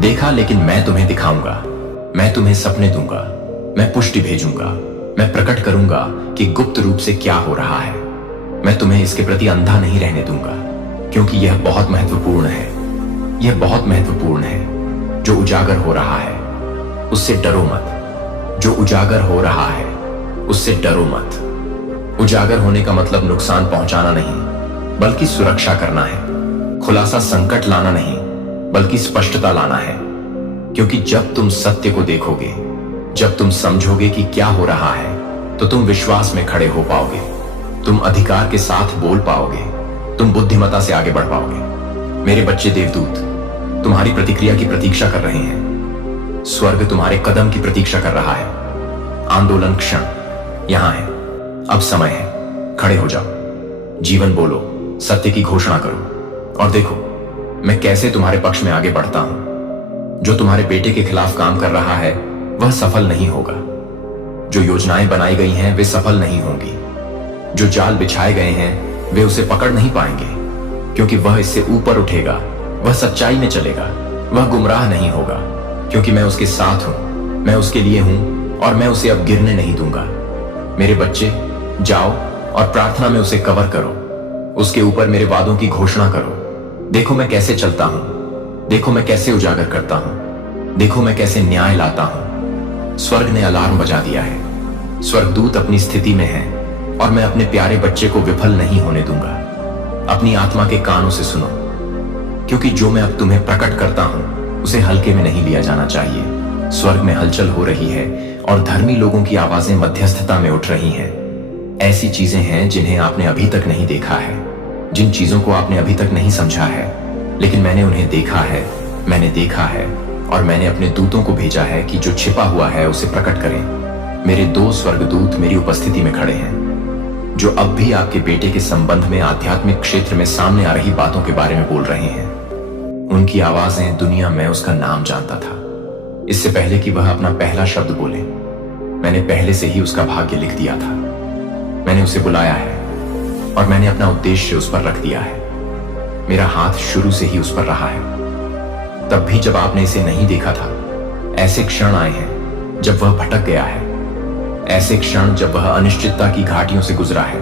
देखा, लेकिन मैं तुम्हें दिखाऊंगा। मैं तुम्हें सपने दूंगा, मैं पुष्टि भेजूंगा, मैं प्रकट करूंगा कि गुप्त रूप से क्या हो रहा है। मैं तुम्हें इसके प्रति अंधा नहीं रहने दूंगा, क्योंकि यह बहुत महत्वपूर्ण है। यह बहुत महत्वपूर्ण है। जो उजागर हो रहा है उससे डरो मत। जो उजागर हो रहा है उससे डरो मत। उजागर होने का मतलब नुकसान पहुंचाना नहीं, बल्कि सुरक्षा करना है। खुलासा संकट लाना नहीं, बल्कि स्पष्टता लाना है। क्योंकि जब तुम सत्य को देखोगे, जब तुम समझोगे कि क्या हो रहा है, तो तुम विश्वास में खड़े हो पाओगे। तुम अधिकार के साथ बोल पाओगे। तुम बुद्धिमत्ता से आगे बढ़ पाओगे। मेरे बच्चे देवदूत तुम्हारी प्रतिक्रिया की प्रतीक्षा कर रहे हैं। स्वर्ग तुम्हारे कदम की प्रतीक्षा कर रहा है। आंदोलन क्षण यहां है। अब समय है। खड़े हो जाओ। जीवन बोलो, सत्य की घोषणा करो, और देखो मैं कैसे तुम्हारे पक्ष में आगे बढ़ता हूं। जो तुम्हारे बेटे के खिलाफ काम कर रहा है वह सफल नहीं होगा। जो योजनाएं बनाई गई हैं वे सफल नहीं होंगी। जो जाल बिछाए गए हैं वे उसे पकड़ नहीं पाएंगे, क्योंकि वह इससे ऊपर उठेगा। वह सच्चाई में चलेगा। वह गुमराह नहीं होगा, क्योंकि मैं उसके साथ हूं। मैं उसके लिए हूं और मैं उसे अब गिरने नहीं दूंगा। मेरे बच्चे जाओ और प्रार्थना में उसे कवर करो। उसके ऊपर मेरे वादों की घोषणा करो। देखो मैं कैसे चलता हूं। देखो मैं कैसे उजागर करता हूं। देखो मैं कैसे न्याय लाता हूं। स्वर्ग ने अलार्म बजा दिया है। स्वर्गदूत अपनी स्थिति में है, और मैं अपने प्यारे बच्चे को विफल नहीं होने दूंगा। अपनी आत्मा के कानों से सुनो, क्योंकि जो मैं अब तुम्हें प्रकट करता हूं उसे हल्के में नहीं लिया जाना चाहिए। स्वर्ग में हलचल हो रही है और धर्मी लोगों की आवाजें मध्यस्थता में उठ रही हैं। ऐसी चीजें हैं जिन्हें आपने अभी तक नहीं देखा है, जिन चीजों को आपने अभी तक नहीं समझा है, लेकिन मैंने उन्हें देखा है। मैंने देखा है और मैंने अपने दूतों को भेजा है कि जो छिपा हुआ है उसे प्रकट करें। मेरे 2 स्वर्गदूत मेरी उपस्थिति में खड़े हैं, जो अब भी आपके बेटे के संबंध में आध्यात्मिक क्षेत्र में सामने आ रही बातों के बारे में बोल रहे हैं। उनकी आवाजें दुनिया में उसका नाम जानता था, इससे पहले कि वह अपना पहला शब्द बोले। मैंने पहले से ही उसका भाग्य लिख दिया था। मैंने उसे बुलाया है और मैंने अपना उद्देश्य उस पर रख दिया है। मेरा हाथ शुरू से ही उस पर रहा है। तब भी जब आपने इसे नहीं देखा था, ऐसे क्षण आए हैं जब वह भटक गया है। ऐसे क्षण जब वह अनिश्चितता की घाटियों से गुजरा है,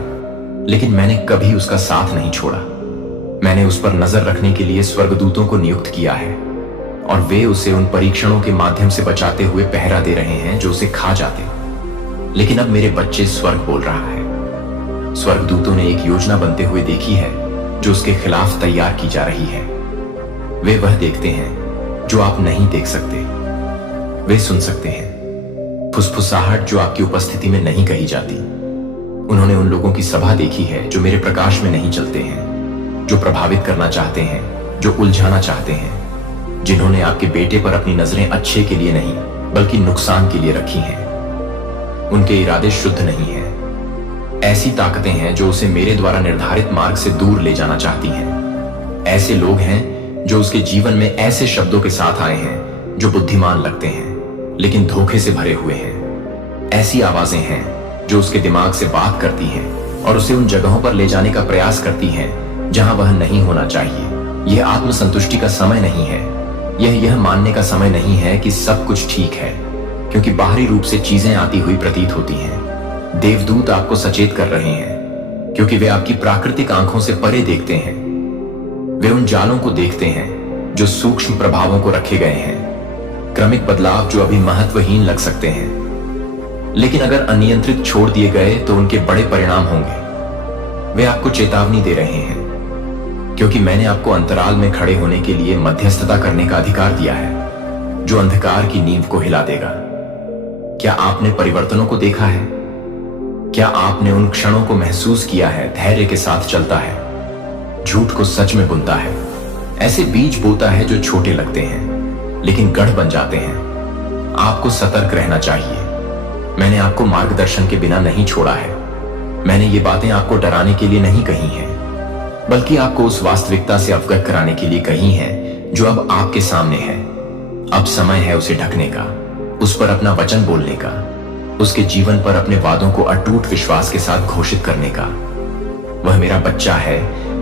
लेकिन मैंने कभी उसका साथ नहीं छोड़ा। मैंने उस पर नजर रखने के लिए स्वर्गदूतों को नियुक्त किया है, और वे उसे उन परीक्षणों के माध्यम से बचाते हुए पहरा दे रहे हैं जो उसे खा जाते। लेकिन अब मेरे बच्चे स्वर्ग बोल रहा है। स्वर्गदूतों ने एक योजना बनते हुए देखी है जो उसके खिलाफ तैयार की जा रही है। वे वह देखते हैं जो आप नहीं देख सकते। वे सुन सकते हैं फुसफुसाहट जो आपकी उपस्थिति में नहीं कही जाती। उन्होंने उन लोगों की सभा देखी है जो मेरे प्रकाश में नहीं चलते हैं, जो प्रभावित करना चाहते हैं, जो उलझाना चाहते हैं, जिन्होंने आपके बेटे पर अपनी नजरें अच्छे के लिए नहीं बल्कि नुकसान के लिए रखी हैं। उनके इरादे शुद्ध नहीं हैं। ऐसी ताकतें हैं जो उसे मेरे द्वारा निर्धारित मार्ग से दूर ले जाना चाहती हैं। ऐसे लोग हैं जो उसके जीवन में ऐसे शब्दों के साथ आए हैं जो बुद्धिमान लगते हैं लेकिन धोखे से भरे हुए हैं। ऐसी आवाजें हैं जो उसके दिमाग से बात करती हैं और उसे उन जगहों पर ले जाने का प्रयास करती हैं जहां वह नहीं होना चाहिए। यह आत्मसंतुष्टि का समय नहीं है। यह मानने का समय नहीं है कि सब कुछ ठीक है, क्योंकि बाहरी रूप से चीजें आती हुई प्रतीत होती हैं। देवदूत आपको सचेत कर रहे हैं, क्योंकि वे आपकी प्राकृतिक आंखों से परे देखते हैं। वे उन जालों को देखते हैं जो सूक्ष्म प्रभावों को रखे गए हैं, क्रमिक बदलाव जो अभी महत्वहीन लग सकते हैं, लेकिन अगर अनियंत्रित छोड़ दिए गए तो उनके बड़े परिणाम होंगे। वे आपको चेतावनी दे रहे हैं, क्योंकि मैंने आपको अंतराल में खड़े होने के लिए मध्यस्थता करने का अधिकार दिया है, जो अंधकार की नींव को हिला देगा। क्या आपने परिवर्तनों को देखा है? क्या आपने उन क्षणों को महसूस किया है? धैर्य के साथ चलता है, झूठ को सच में बुनता है, ऐसे बीज बोता है जो छोटे लगते हैं लेकिन गढ़ बन जाते हैं। आपको सतर्क रहना चाहिए। मैंने आपको मार्गदर्शन के बिना नहीं छोड़ा है। मैंने ये बातें आपको डराने के लिए नहीं कही हैं, बल्कि आपको उस वास्तविकता से अवगत कराने के लिए कही हैं जो अब आपके सामने है। अब समय है उसे ढकने का, उस पर अपना वचन बोलने का, उसके जीवन पर अपने वादों को अटूट विश्वास के साथ घोषित करने का। वह मेरा बच्चा है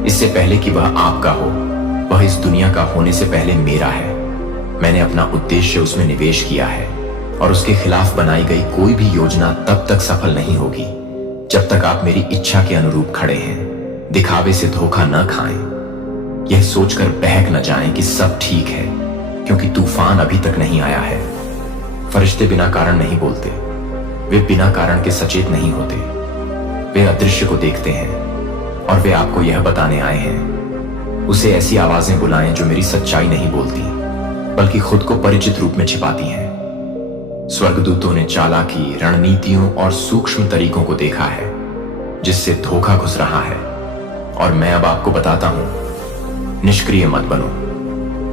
इससे पहले कि वह आपका हो, वह इस दुनिया का होने से पहले मेरा है। मैंने अपना उद्देश्य उसमें निवेश किया है और उसके खिलाफ बनाई गई कोई भी योजना तब तक सफल नहीं होगी जब तक आप मेरी इच्छा के अनुरूप खड़े हैं। दिखावे से धोखा न खाएं, यह सोचकर बहक न जाएं कि सब ठीक है, क्योंकि तूफान अभी तक नहीं आया है। फरिश्ते बिना कारण नहीं बोलते, वे बिना कारण के सचेत नहीं होते। वे अदृश्य को देखते हैं और वे आपको यह बताने आए हैं। उसे ऐसी आवाजें बुलाएं जो मेरी सच्चाई नहीं बोलती, बल्कि खुद को परिचित रूप में छिपाती हैं। स्वर्गदूतों ने चालाकी, रणनीतियों और सूक्ष्म तरीकों को देखा है जिससे धोखा घुस रहा है, और मैं अब आपको बताता हूं, निष्क्रिय मत बनो।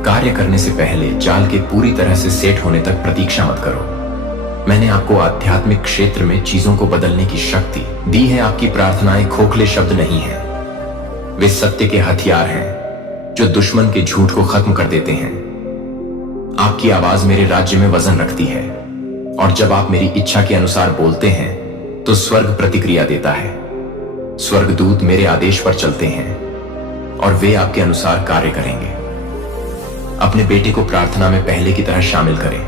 कार्य करने से पहले जाल के पूरी तरह से सेट होने तक प्रतीक्षा मत करो। मैंने आपको आध्यात्मिक क्षेत्र में चीजों को बदलने की शक्ति दी है। आपकी प्रार्थनाएं खोखले शब्द नहीं हैं, वे सत्य के हथियार हैं जो दुश्मन के झूठ को खत्म कर देते हैं। आपकी आवाज मेरे राज्य में वजन रखती है, और जब आप मेरी इच्छा के अनुसार बोलते हैं तो स्वर्ग प्रतिक्रिया देता है। स्वर्गदूत मेरे आदेश पर चलते हैं और वे आपके अनुसार कार्य करेंगे। अपने बेटे को प्रार्थना में पहले की तरह शामिल करें।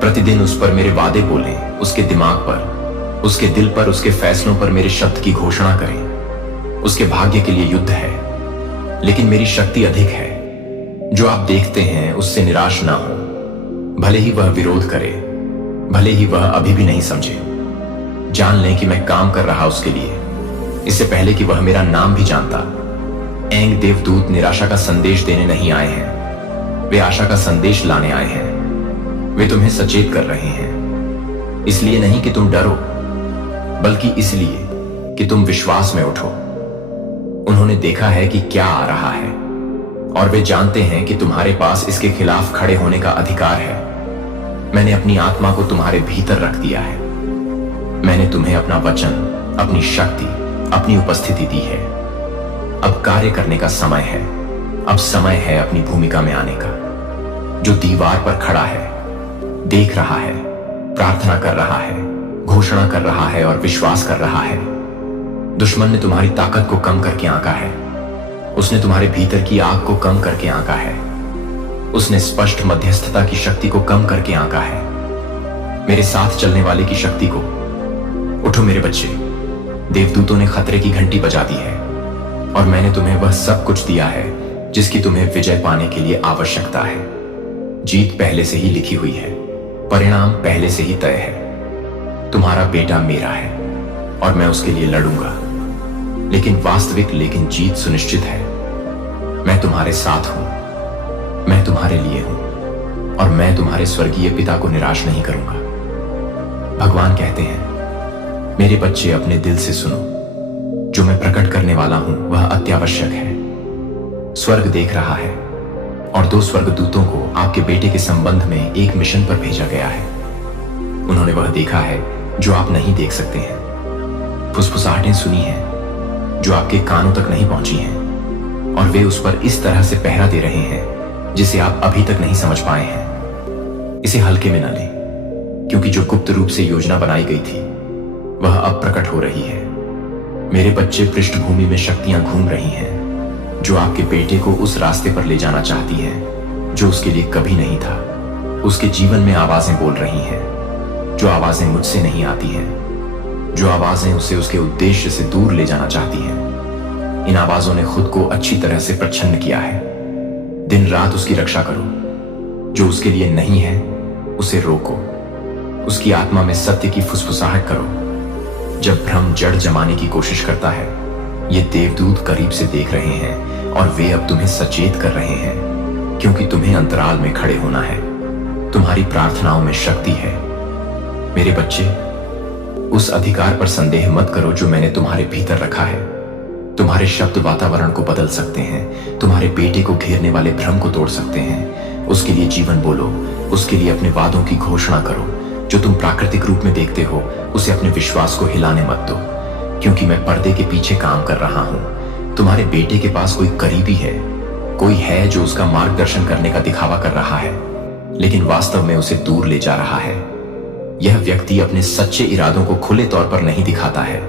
प्रतिदिन उस पर मेरे वादे बोलें, उसके दिमाग पर, उसके दिल पर, उसके फैसलों पर मेरे शब्द की घोषणा करें। उसके भाग्य के लिए युद्ध है, लेकिन मेरी शक्ति अधिक है। जो आप देखते हैं उससे निराश ना हो, भले ही वह विरोध करे, भले ही वह अभी भी नहीं समझे। जान लें कि मैं काम कर रहा उसके लिए, इससे पहले कि वह मेरा नाम भी जानता। एंग देवदूत निराशा का संदेश देने नहीं आए हैं, वे आशा का संदेश लाने आए हैं। वे तुम्हें सचेत कर रहे हैं, इसलिए नहीं कि तुम डरो, बल्कि इसलिए कि तुम विश्वास में उठो। उन्होंने देखा है कि क्या आ रहा है, और वे जानते हैं कि तुम्हारे पास इसके खिलाफ खड़े होने का अधिकार है। मैंने अपनी आत्मा को तुम्हारे भीतर रख दिया है। मैंने तुम्हें अपना वचन, अपनी शक्ति, अपनी उपस्थिति दी है। अब कार्य करने का समय है। अब समय है अपनी भूमिका में आने का। जो दीवार पर खड़ा है, देख रहा है, प्रार्थना कर रहा है, घोषणा कर रहा है और विश्वास कर रहा है। दुश्मन ने तुम्हारी ताकत को कम करके आंका है। उसने तुम्हारे भीतर की आग को कम करके आंका है। उसने स्पष्ट मध्यस्थता की शक्ति को कम करके आंका है, मेरे साथ चलने वाले की शक्ति को। उठो मेरे बच्चे, देवदूतों ने खतरे की घंटी बजा दी है, और मैंने तुम्हें वह सब कुछ दिया है जिसकी तुम्हें विजय पाने के लिए आवश्यकता है। जीत पहले से ही लिखी हुई है, परिणाम पहले से ही तय है। तुम्हारा बेटा मेरा है और मैं उसके लिए लड़ूंगा, लेकिन जीत सुनिश्चित है। मैं तुम्हारे साथ हूं, मैं तुम्हारे लिए हूं, और मैं तुम्हारे स्वर्गीय पिता को निराश नहीं करूंगा। भगवान कहते हैं, मेरे बच्चे अपने दिल से सुनो, जो मैं प्रकट करने वाला हूं वह अत्यावश्यक है। स्वर्ग देख रहा है, और 2 स्वर्गदूतों को आपके बेटे के संबंध में एक मिशन पर भेजा गया है। उन्होंने वह देखा है जो आप नहीं देख सकते हैं, फुसफुसाहटें सुनी हैं जो आपके कानों तक नहीं पहुंची हैं, और वे उस पर इस तरह से पहरा दे रहे हैं जिसे आप अभी तक नहीं समझ पाए हैं। इसे हल्के में न लें, क्योंकि जो गुप्त रूप से योजना बनाई गई थी वह अब प्रकट हो रही है। मेरे बच्चे, पृष्ठभूमि में शक्तियां घूम रही हैं जो आपके बेटे को उस रास्ते पर ले जाना चाहती हैं जो उसके लिए कभी नहीं था। उसके जीवन में आवाजें बोल रही हैं, जो आवाजें मुझसे नहीं आती हैं, जो आवाजें उसे उसके उद्देश्य से दूर ले जाना चाहती हैं। इन आवाजों ने खुद को अच्छी तरह से प्रच्छन्न किया है। दिन रात उसकी रक्षा करो। जो उसके लिए नहीं है उसे रोको। उसकी आत्मा में सत्य की फुसफुसाहट करो। जब भ्रम जड़ जमाने की कोशिश करता है, ये देवदूत करीब से देख रहे हैं और वे अब तुम्हें सचेत कर रहे हैं, क्योंकि तुम्हें अंतराल में खड़े होना है। तुम्हारी प्रार्थनाओं में शक्ति है। मेरे बच्चे, उस अधिकार पर संदेह मत करो जो मैंने तुम्हारे भीतर रखा है। तुम्हारे शब्द वातावरण को बदल सकते हैं, तुम्हारे बेटे को घेरने वाले भ्रम को तोड़ सकते हैं। उसके लिए जीवन बोलो, उसके लिए अपने वादों की घोषणा करो। जो तुम प्राकृतिक रूप में देखते हो उसे अपने विश्वास को हिलाने मत दो, क्योंकि मैं पर्दे के पीछे काम कर रहा हूं। तुम्हारे बेटे के पास कोई करीबी है, कोई है जो उसका मार्गदर्शन करने का दिखावा कर रहा है। लेकिन वास्तव में उसे दूर ले जा रहा है। यह व्यक्ति अपने सच्चे इरादों को खुले तौर पर नहीं दिखाता है।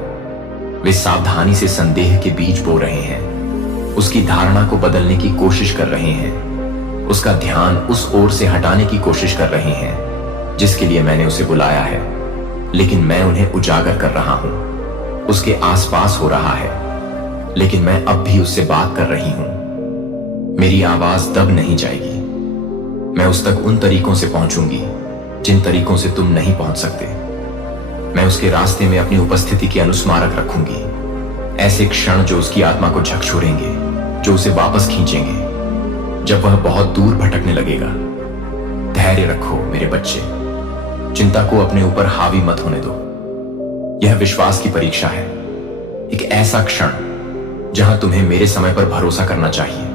वे सावधानी से संदेह के बीज बो रहे हैं, उसकी धारणा को बदलने की कोशिश कर रहे हैं, उसका ध्यान उस ओर से हटाने की कोशिश कर रहे हैं जिसके लिए मैंने उसे बुलाया है। लेकिन मैं उन्हें उजागर कर रहा हूं, उसके आसपास हो रहा है, लेकिन मैं अब भी उससे बात कर रही हूं। मेरी आवाज दब नहीं जाएगी। मैं उस तक उन तरीकों से पहुंचूंगी जिन तरीकों से तुम नहीं पहुंच सकते। मैं उसके रास्ते में अपनी उपस्थिति के अनुस्मारक रखूंगी, ऐसे क्षण जो उसकी आत्मा को झकझोरेंगे, जो उसे वापस खींचेंगे जब वह बहुत दूर भटकने लगेगा। धैर्य रखो मेरे बच्चे, चिंता को अपने ऊपर हावी मत होने दो। यह विश्वास की परीक्षा है, एक ऐसा क्षण जहां तुम्हें मेरे समय पर भरोसा करना चाहिए।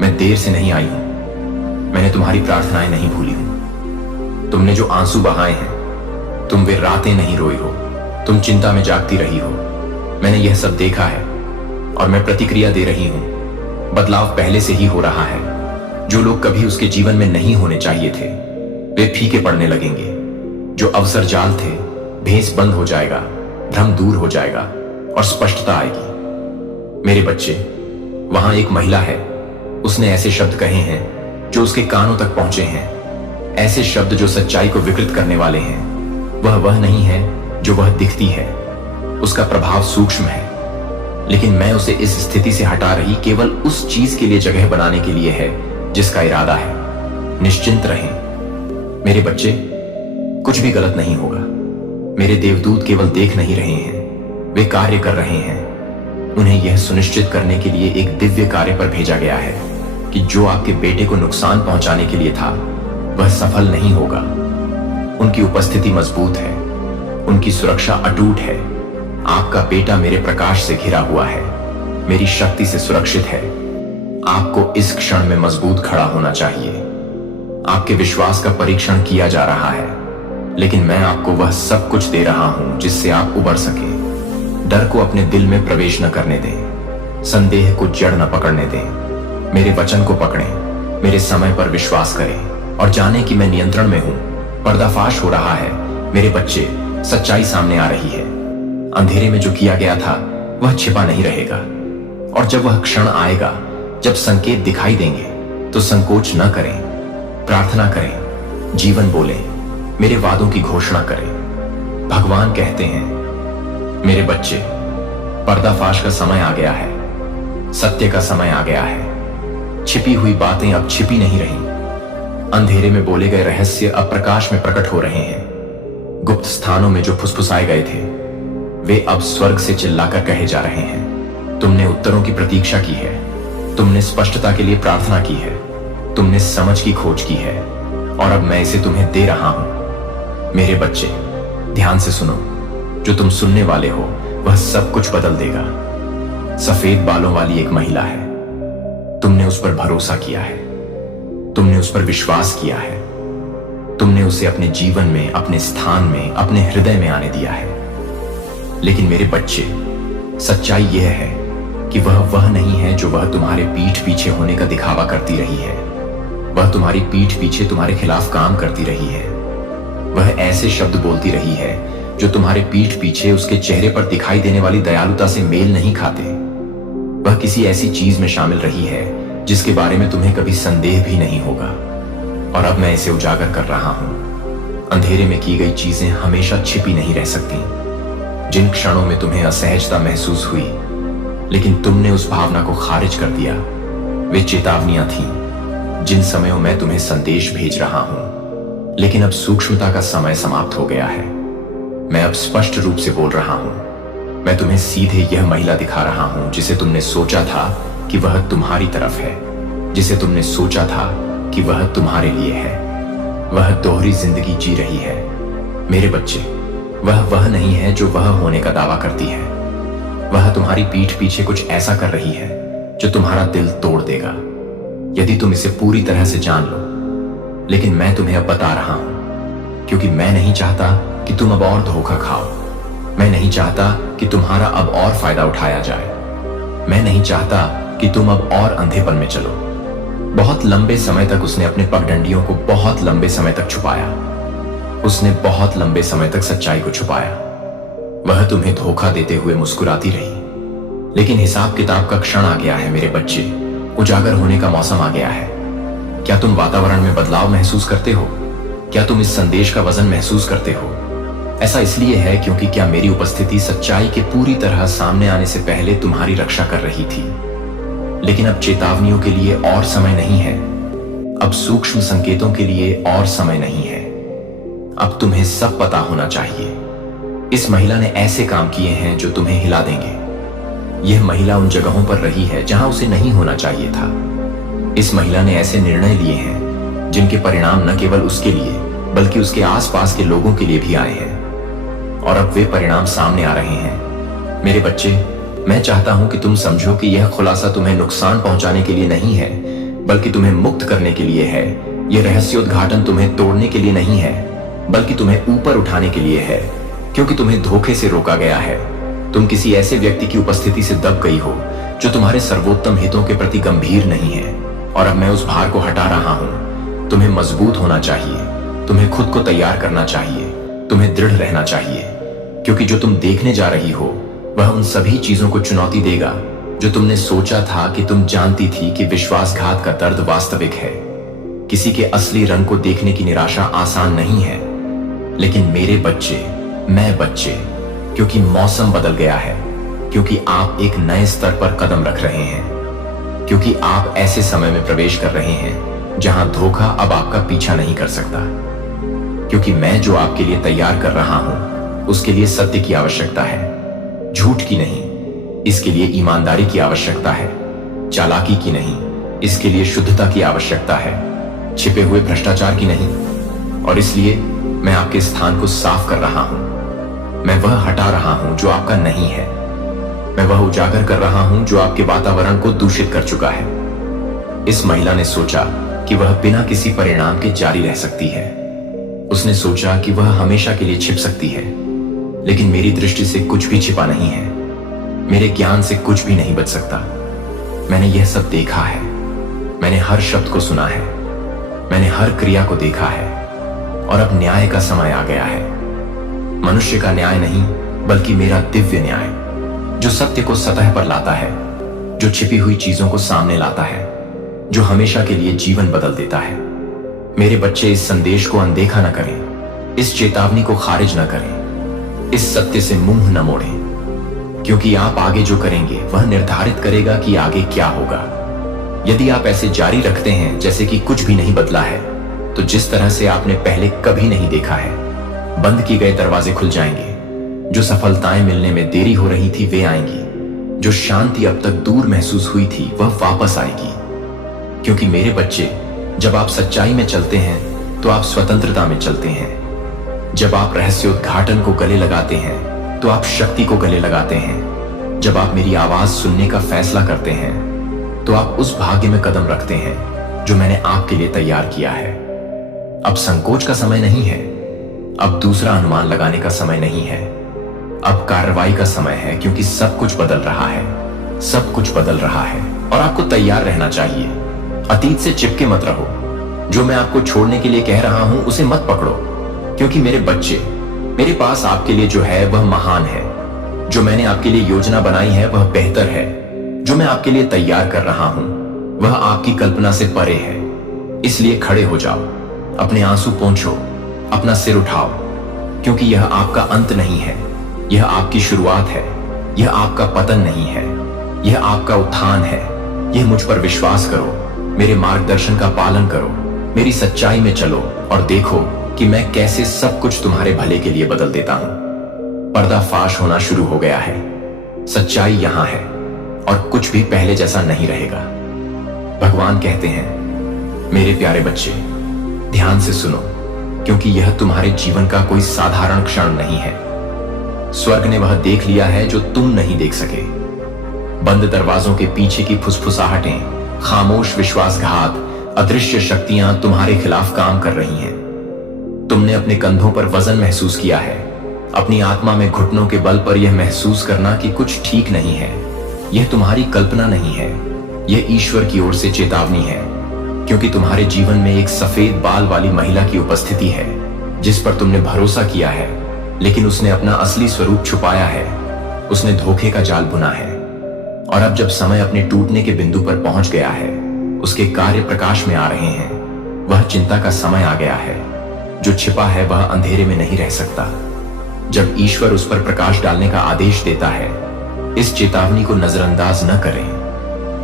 मैं देर से नहीं आई हूं, मैंने तुम्हारी प्रार्थनाएं नहीं भूली हूं। तुमने जो आंसू बहाए हैं, तुम वे रातें नहीं रोई हो, तुम चिंता में जागती रही हो। मैंने यह सब देखा है और मैं प्रतिक्रिया दे रही हूं। बदलाव पहले से ही हो रहा है। जो लोग कभी उसके जीवन में नहीं होने चाहिए थे, वे फीके पड़ने लगेंगे। जो अवसर जाल थे, भेस बंद हो जाएगा, भ्रम दूर हो जाएगा और स्पष्टता आएगी। मेरे बच्चे, वहां एक महिला है, उसने ऐसे शब्द कहे हैं जो उसके कानों तक पहुंचे हैं, ऐसे शब्द जो सच्चाई को विकृत करने वाले हैं। वह नहीं है जो वह दिखती है, उसका प्रभाव सूक्ष्म है, लेकिन मैं उसे इस स्थिति से हटा रही केवल उस चीज के लिए जगह बनाने के लिए है जिसका इरादा है। निश्चिंत रहें मेरे बच्चे, कुछ भी गलत नहीं होगा। मेरे देवदूत केवल देख नहीं रहे हैं, वे कार्य कर रहे हैं। उन्हें यह सुनिश्चित करने के लिए एक दिव्य कार्य पर भेजा गया है कि जो आपके बेटे को नुकसान पहुंचाने के लिए था, वह सफल नहीं होगा। उनकी उपस्थिति मजबूत है, उनकी सुरक्षा अटूट है। आपका बेटा मेरे प्रकाश से घिरा हुआ है, मेरी शक्ति से सुरक्षित है। आपको इस क्षण में मजबूत खड़ा होना चाहिए। आपके विश्वास का परीक्षण किया जा रहा है, लेकिन मैं आपको वह सब कुछ दे रहा हूं जिससे आप उबर सके। डर को अपने दिल में प्रवेश न करने दें, संदेह को जड़ न पकड़ने दें। मेरे वचन को पकड़ें, मेरे समय पर विश्वास करें और जाने कि मैं नियंत्रण में हूं। पर्दाफाश हो रहा है मेरे बच्चे, सच्चाई सामने आ रही है। अंधेरे में जो किया गया था वह छिपा नहीं रहेगा, और जब वह क्षण आएगा जब संकेत दिखाई देंगे तो संकोच न करें। प्रार्थना करें, जीवन बोलें, मेरे वादों की घोषणा करें। भगवान कहते हैं, मेरे बच्चे, पर्दाफाश का समय आ गया है, सत्य का समय आ गया है। छिपी हुई बातें अब छिपी नहीं रहीं। अंधेरे में बोले गए रहस्य अब प्रकाश में प्रकट हो रहे हैं। गुप्त स्थानों में जो फुसफुसाए गए थे, वे अब स्वर्ग से चिल्लाकर कहे जा रहे हैं। तुमने उत्तरों की प्रतीक्षा की है, तुमने स्पष्टता के लिए प्रार्थना की है, तुमने समझ की खोज की है, और अब मैं इसे तुम्हें दे रहा हूं। मेरे बच्चे, ध्यान से सुनो। जो तुम सुनने वाले हो वह सब कुछ बदल देगा। सफेद बालों वाली एक महिला है, तुमने उस पर भरोसा किया है, तुमने उस पर विश्वास किया है, तुमने उसे अपने जीवन में, अपने स्थान में, अपने हृदय में आने दिया है। लेकिन मेरे बच्चे, सच्चाई यह है कि वह नहीं है जो वह तुम्हारे पीठ पीछे होने का दिखावा करती रही है। वह तुम्हारी पीठ पीछे तुम्हारे खिलाफ काम करती रही है। वह ऐसे शब्द बोलती रही है जो तुम्हारे पीठ पीछे उसके चेहरे पर दिखाई देने वाली दयालुता से मेल नहीं खाते। वह किसी ऐसी चीज में शामिल रही है जिसके बारे में तुम्हें कभी संदेह भी नहीं होगा, और अब मैं इसे उजागर कर रहा हूं। अंधेरे में की गई चीजें हमेशा छिपी नहीं रह सकती। जिन क्षणों में तुम्हें असहजता महसूस हुई, लेकिन तुमने उस भावना को खारिज कर दिया, वे चेतावनियां थीं। जिन समयों में तुम्हें संदेश भेज रहा हूं, लेकिन अब सूक्ष्मता का समय समाप्त हो गया है। मैं अब स्पष्ट रूप से बोल रहा हूं। मैं तुम्हें सीधे यह महिला दिखा रहा हूं जिसे तुमने सोचा था कि वह तुम्हारी तरफ है, जिसे तुमने सोचा था कि वह तुम्हारे लिए है। वह दोहरी जिंदगी जी रही है। मेरे बच्चे, वह नहीं है जो वह होने का दावा करती है। वह तुम्हारी पीठ पीछे कुछ ऐसा कर रही है जो तुम्हारा दिल तोड़ देगा, यदि तुम इसे पूरी तरह से जान लो। लेकिन मैं तुम्हें अब बता रहा हूं, क्योंकि मैं नहीं चाहता कि तुम अब और धोखा खाओ। मैं नहीं चाहता कि तुम्हारा अब और फायदा उठाया जाए। मैं नहीं चाहता कि तुम अब और अंधेपन में चलो। बहुत लंबे समय तक उसने अपने पगडंडियों को बहुत लंबे समय तक छुपाया। उसने बहुत लंबे समय तक सच्चाई को छुपाया। वह तुम्हें धोखा देते हुए मुस्कुराती रही। लेकिन हिसाब किताब का क्षण आ गया है मेरे बच्चे, उजागर होने का मौसम आ गया है। क्या तुम वातावरण में बदलाव महसूस करते हो? क्या तुम इस संदेश का वजन महसूस करते हो? ऐसा इसलिए है क्योंकि क्या मेरी उपस्थिति सच्चाई के पूरी तरह सामने आने से पहले तुम्हारी रक्षा कर रही थी। लेकिन अब चेतावनियों के लिए और समय नहीं है। अब सूक्ष्म संकेतों के लिए और समय नहीं है। अब तुम्हें सब पता होना चाहिए। इस महिला ने ऐसे काम किए हैं जो तुम्हें हिला देंगे। यह महिला उन जगहों पर रही है जहां उसे नहीं होना चाहिए था। इस महिला ने ऐसे निर्णय लिए हैं जिनके परिणाम न केवल उसके लिए बल्कि उसके आसपास के लोगों के लिए भी आए हैं, और अब वे परिणाम सामने आ रहे हैं। मेरे बच्चे, मैं चाहता हूं कि तुम समझो कि यह खुलासा तुम्हें नुकसान पहुंचाने के लिए नहीं है बल्कि तुम्हें मुक्त करने के लिए है। यह रहस्योद्घाटन तुम्हें तोड़ने के लिए नहीं है बल्कि तुम्हें ऊपर उठाने के लिए है, क्योंकि तुम्हें धोखे से रोका गया है। तुम किसी ऐसे व्यक्ति की उपस्थिति से दब गई हो जो तुम्हारे सर्वोत्तम हितों के प्रति गंभीर नहीं है, और अब मैं उस भार को हटा रहा हूं। तुम्हें मजबूत होना चाहिए, तुम्हें खुद को तैयार करना चाहिए, तुम्हें दृढ़ रहना चाहिए, क्योंकि जो तुम देखने जा रही हो वह उन सभी चीजों को चुनौती देगा जो तुमने सोचा था कि तुम जानती थी कि विश्वासघात का दर्द वास्तविक है। किसी के असली रंग को देखने की निराशा आसान नहीं है, लेकिन मेरे बच्चे, मैं बच्चे, क्योंकि मौसम बदल गया है, क्योंकि आप एक नए स्तर पर कदम रख रहे हैं, क्योंकि आप ऐसे समय में प्रवेश कर रहे हैं जहां धोखा अब आपका पीछा नहीं कर सकता, क्योंकि मैं जो आपके लिए तैयार कर रहा हूं उसके लिए सत्य की आवश्यकता है, झूठ की नहीं। इसके लिए ईमानदारी की आवश्यकता है, चालाकी की नहीं। इसके लिए शुद्धता की आवश्यकता है, छिपे हुए भ्रष्टाचार की नहीं। और इसलिए मैं आपके स्थान को साफ कर रहा हूं। मैं वह हटा रहा हूं जो आपका नहीं है। मैं वह उजागर कर रहा हूं जो आपके वातावरण को दूषित कर चुका है। इस महिला ने सोचा कि वह बिना किसी परिणाम के जारी रह सकती है। उसने सोचा कि वह हमेशा के लिए छिप सकती है, लेकिन मेरी दृष्टि से कुछ भी छिपा नहीं है। मेरे ज्ञान से कुछ भी नहीं बच सकता। मैंने यह सब देखा है। मैंने हर शब्द को सुना है। मैंने हर क्रिया को देखा है, और अब न्याय का समय आ गया है। मनुष्य का न्याय नहीं बल्कि मेरा दिव्य न्याय, जो सत्य को सतह पर लाता है, जो छिपी हुई चीजों को सामने लाता है, जो हमेशा के लिए जीवन बदल देता है। मेरे बच्चे, इस संदेश को अनदेखा न करें, इस चेतावनी को खारिज न करें, इस सत्य से मुंह न मोड़ें, क्योंकि आप आगे जो करेंगे वह निर्धारित करेगा कि आगे क्या होगा। यदि आप ऐसे जारी रखते हैं जैसे कि कुछ भी नहीं बदला है, तो जिस तरह से आपने पहले कभी नहीं देखा है, बंद किए गए दरवाजे खुल जाएंगे। जो सफलताएं मिलने में देरी हो रही थी वे आएंगी। जो शांति अब तक दूर महसूस हुई थी वह वापस आएगी। क्योंकि मेरे बच्चे, जब आप सच्चाई में चलते हैं तो आप स्वतंत्रता में चलते हैं। जब आप रहस्योद्घाटन को गले लगाते हैं तो आप शक्ति को गले लगाते हैं। जब आप मेरी आवाज सुनने का फैसला करते हैं तो आप उस भाग्य में कदम रखते हैं जो मैंने आपके लिए तैयार किया है। अब संकोच का समय नहीं है। अब दूसरा अनुमान लगाने का समय नहीं है। अब कार्रवाई का समय है, क्योंकि सब कुछ बदल रहा है। सब कुछ बदल रहा है, और आपको तैयार रहना चाहिए। अतीत से चिपके मत रहो। जो मैं आपको छोड़ने के लिए कह रहा हूं उसे मत पकड़ो, क्योंकि मेरे बच्चे, मेरे पास आपके लिए जो है वह महान है। जो मैंने आपके लिए योजना बनाई है वह बेहतर है। जो मैं आपके लिए तैयार कर रहा हूं वह आपकी कल्पना से परे है। इसलिए खड़े हो जाओ, अपने आंसू पोंछो, अपना सिर उठाओ, क्योंकि यह आपका अंत नहीं है, यह आपकी शुरुआत है। यह आपका पतन नहीं है, यह आपका उत्थान है। यह मुझ पर विश्वास करो, मेरे मार्गदर्शन का पालन करो, मेरी सच्चाई में चलो और देखो कि मैं कैसे सब कुछ तुम्हारे भले के लिए बदल देता हूं। पर्दाफाश होना शुरू हो गया है। सच्चाई यहां है और कुछ भी पहले जैसा नहीं रहेगा। भगवान कहते हैं, मेरे प्यारे बच्चे, ध्यान से सुनो, क्योंकि यह तुम्हारे जीवन का कोई साधारण क्षण नहीं है। स्वर्ग ने वह देख लिया है जो तुम नहीं देख सके। बंद दरवाजों के पीछे की फुसफुसाहटें, खामोश विश्वासघात, अदृश्य शक्तियां तुम्हारे खिलाफ काम कर रही हैं। तुमने अपने कंधों पर वजन महसूस किया है, अपनी आत्मा में घुटनों के बल पर यह महसूस करना कि कुछ ठीक नहीं है। यह तुम्हारी कल्पना नहीं है, यह ईश्वर की ओर से चेतावनी है। क्योंकि तुम्हारे जीवन में एक सफेद बाल वाली महिला की उपस्थिति है जिस पर तुमने भरोसा किया है, लेकिन उसने अपना असली स्वरूप छुपाया है। उसने धोखे का जाल बुना है और अब जब समय अपने टूटने के बिंदु पर पहुंच गया है, उसके कार्य प्रकाश में आ रहे हैं। वह चिंता का समय आ गया है। जो छिपा है वह अंधेरे में नहीं रह सकता। जब ईश्वर उस पर प्रकाश डालने का आदेश देता है, इस चेतावनी को नजरअंदाज न करें,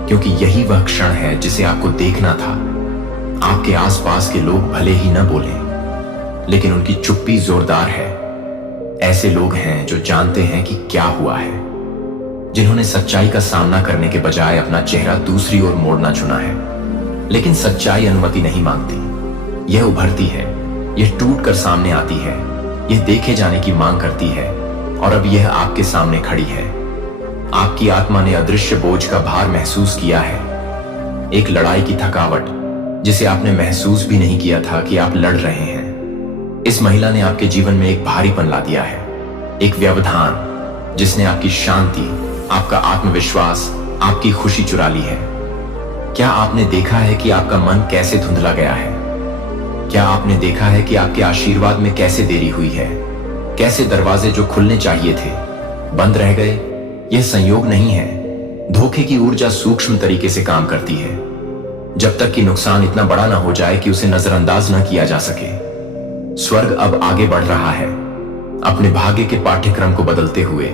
क्योंकि यही वह क्षण है जिसे आपको देखना था। आपके आसपास के लोग भले ही न बोलें, लेकिन उनकी चुप्पी जोरदार है। ऐसे लोग हैं जो जानते हैं कि क्या हुआ है, जिन्होंने सच्चाई का सामना करने के बजाय अपना चेहरा दूसरी ओर मोड़ना चुना है। लेकिन सच्चाई अनुमति नहीं मांगती। यह उभरती है, यह टूट कर सामने आती है, यह देखे जाने की मांग करती है, और अब यह आपके सामने खड़ी है। आपकी आत्मा ने अदृश्य बोझ का भार महसूस किया है, एक लड़ाई की थकावट जिसे आपने महसूस भी नहीं किया था कि आप लड़ रहे हैं। इस महिला ने आपके जीवन में एक भारीपन ला दिया है, एक व्यवधान जिसने आपकी शांति, आपका आत्मविश्वास, आपकी खुशी चुरा ली है। क्या आपने देखा है कि आपका मन कैसे धुंधला गया है? क्या आपने देखा है कि आपके आशीर्वाद में कैसे देरी हुई है? कैसे दरवाजे जो खुलने चाहिए थे बंद रह गए? यह संयोग नहीं है। धोखे की ऊर्जा सूक्ष्म तरीके से काम करती है, जब तक कि नुकसान इतना बड़ा ना हो जाए कि उसे नजरअंदाज न किया जा सके। स्वर्ग अब आगे बढ़ रहा है, अपने भाग्य के पाठ्यक्रम को बदलते हुए।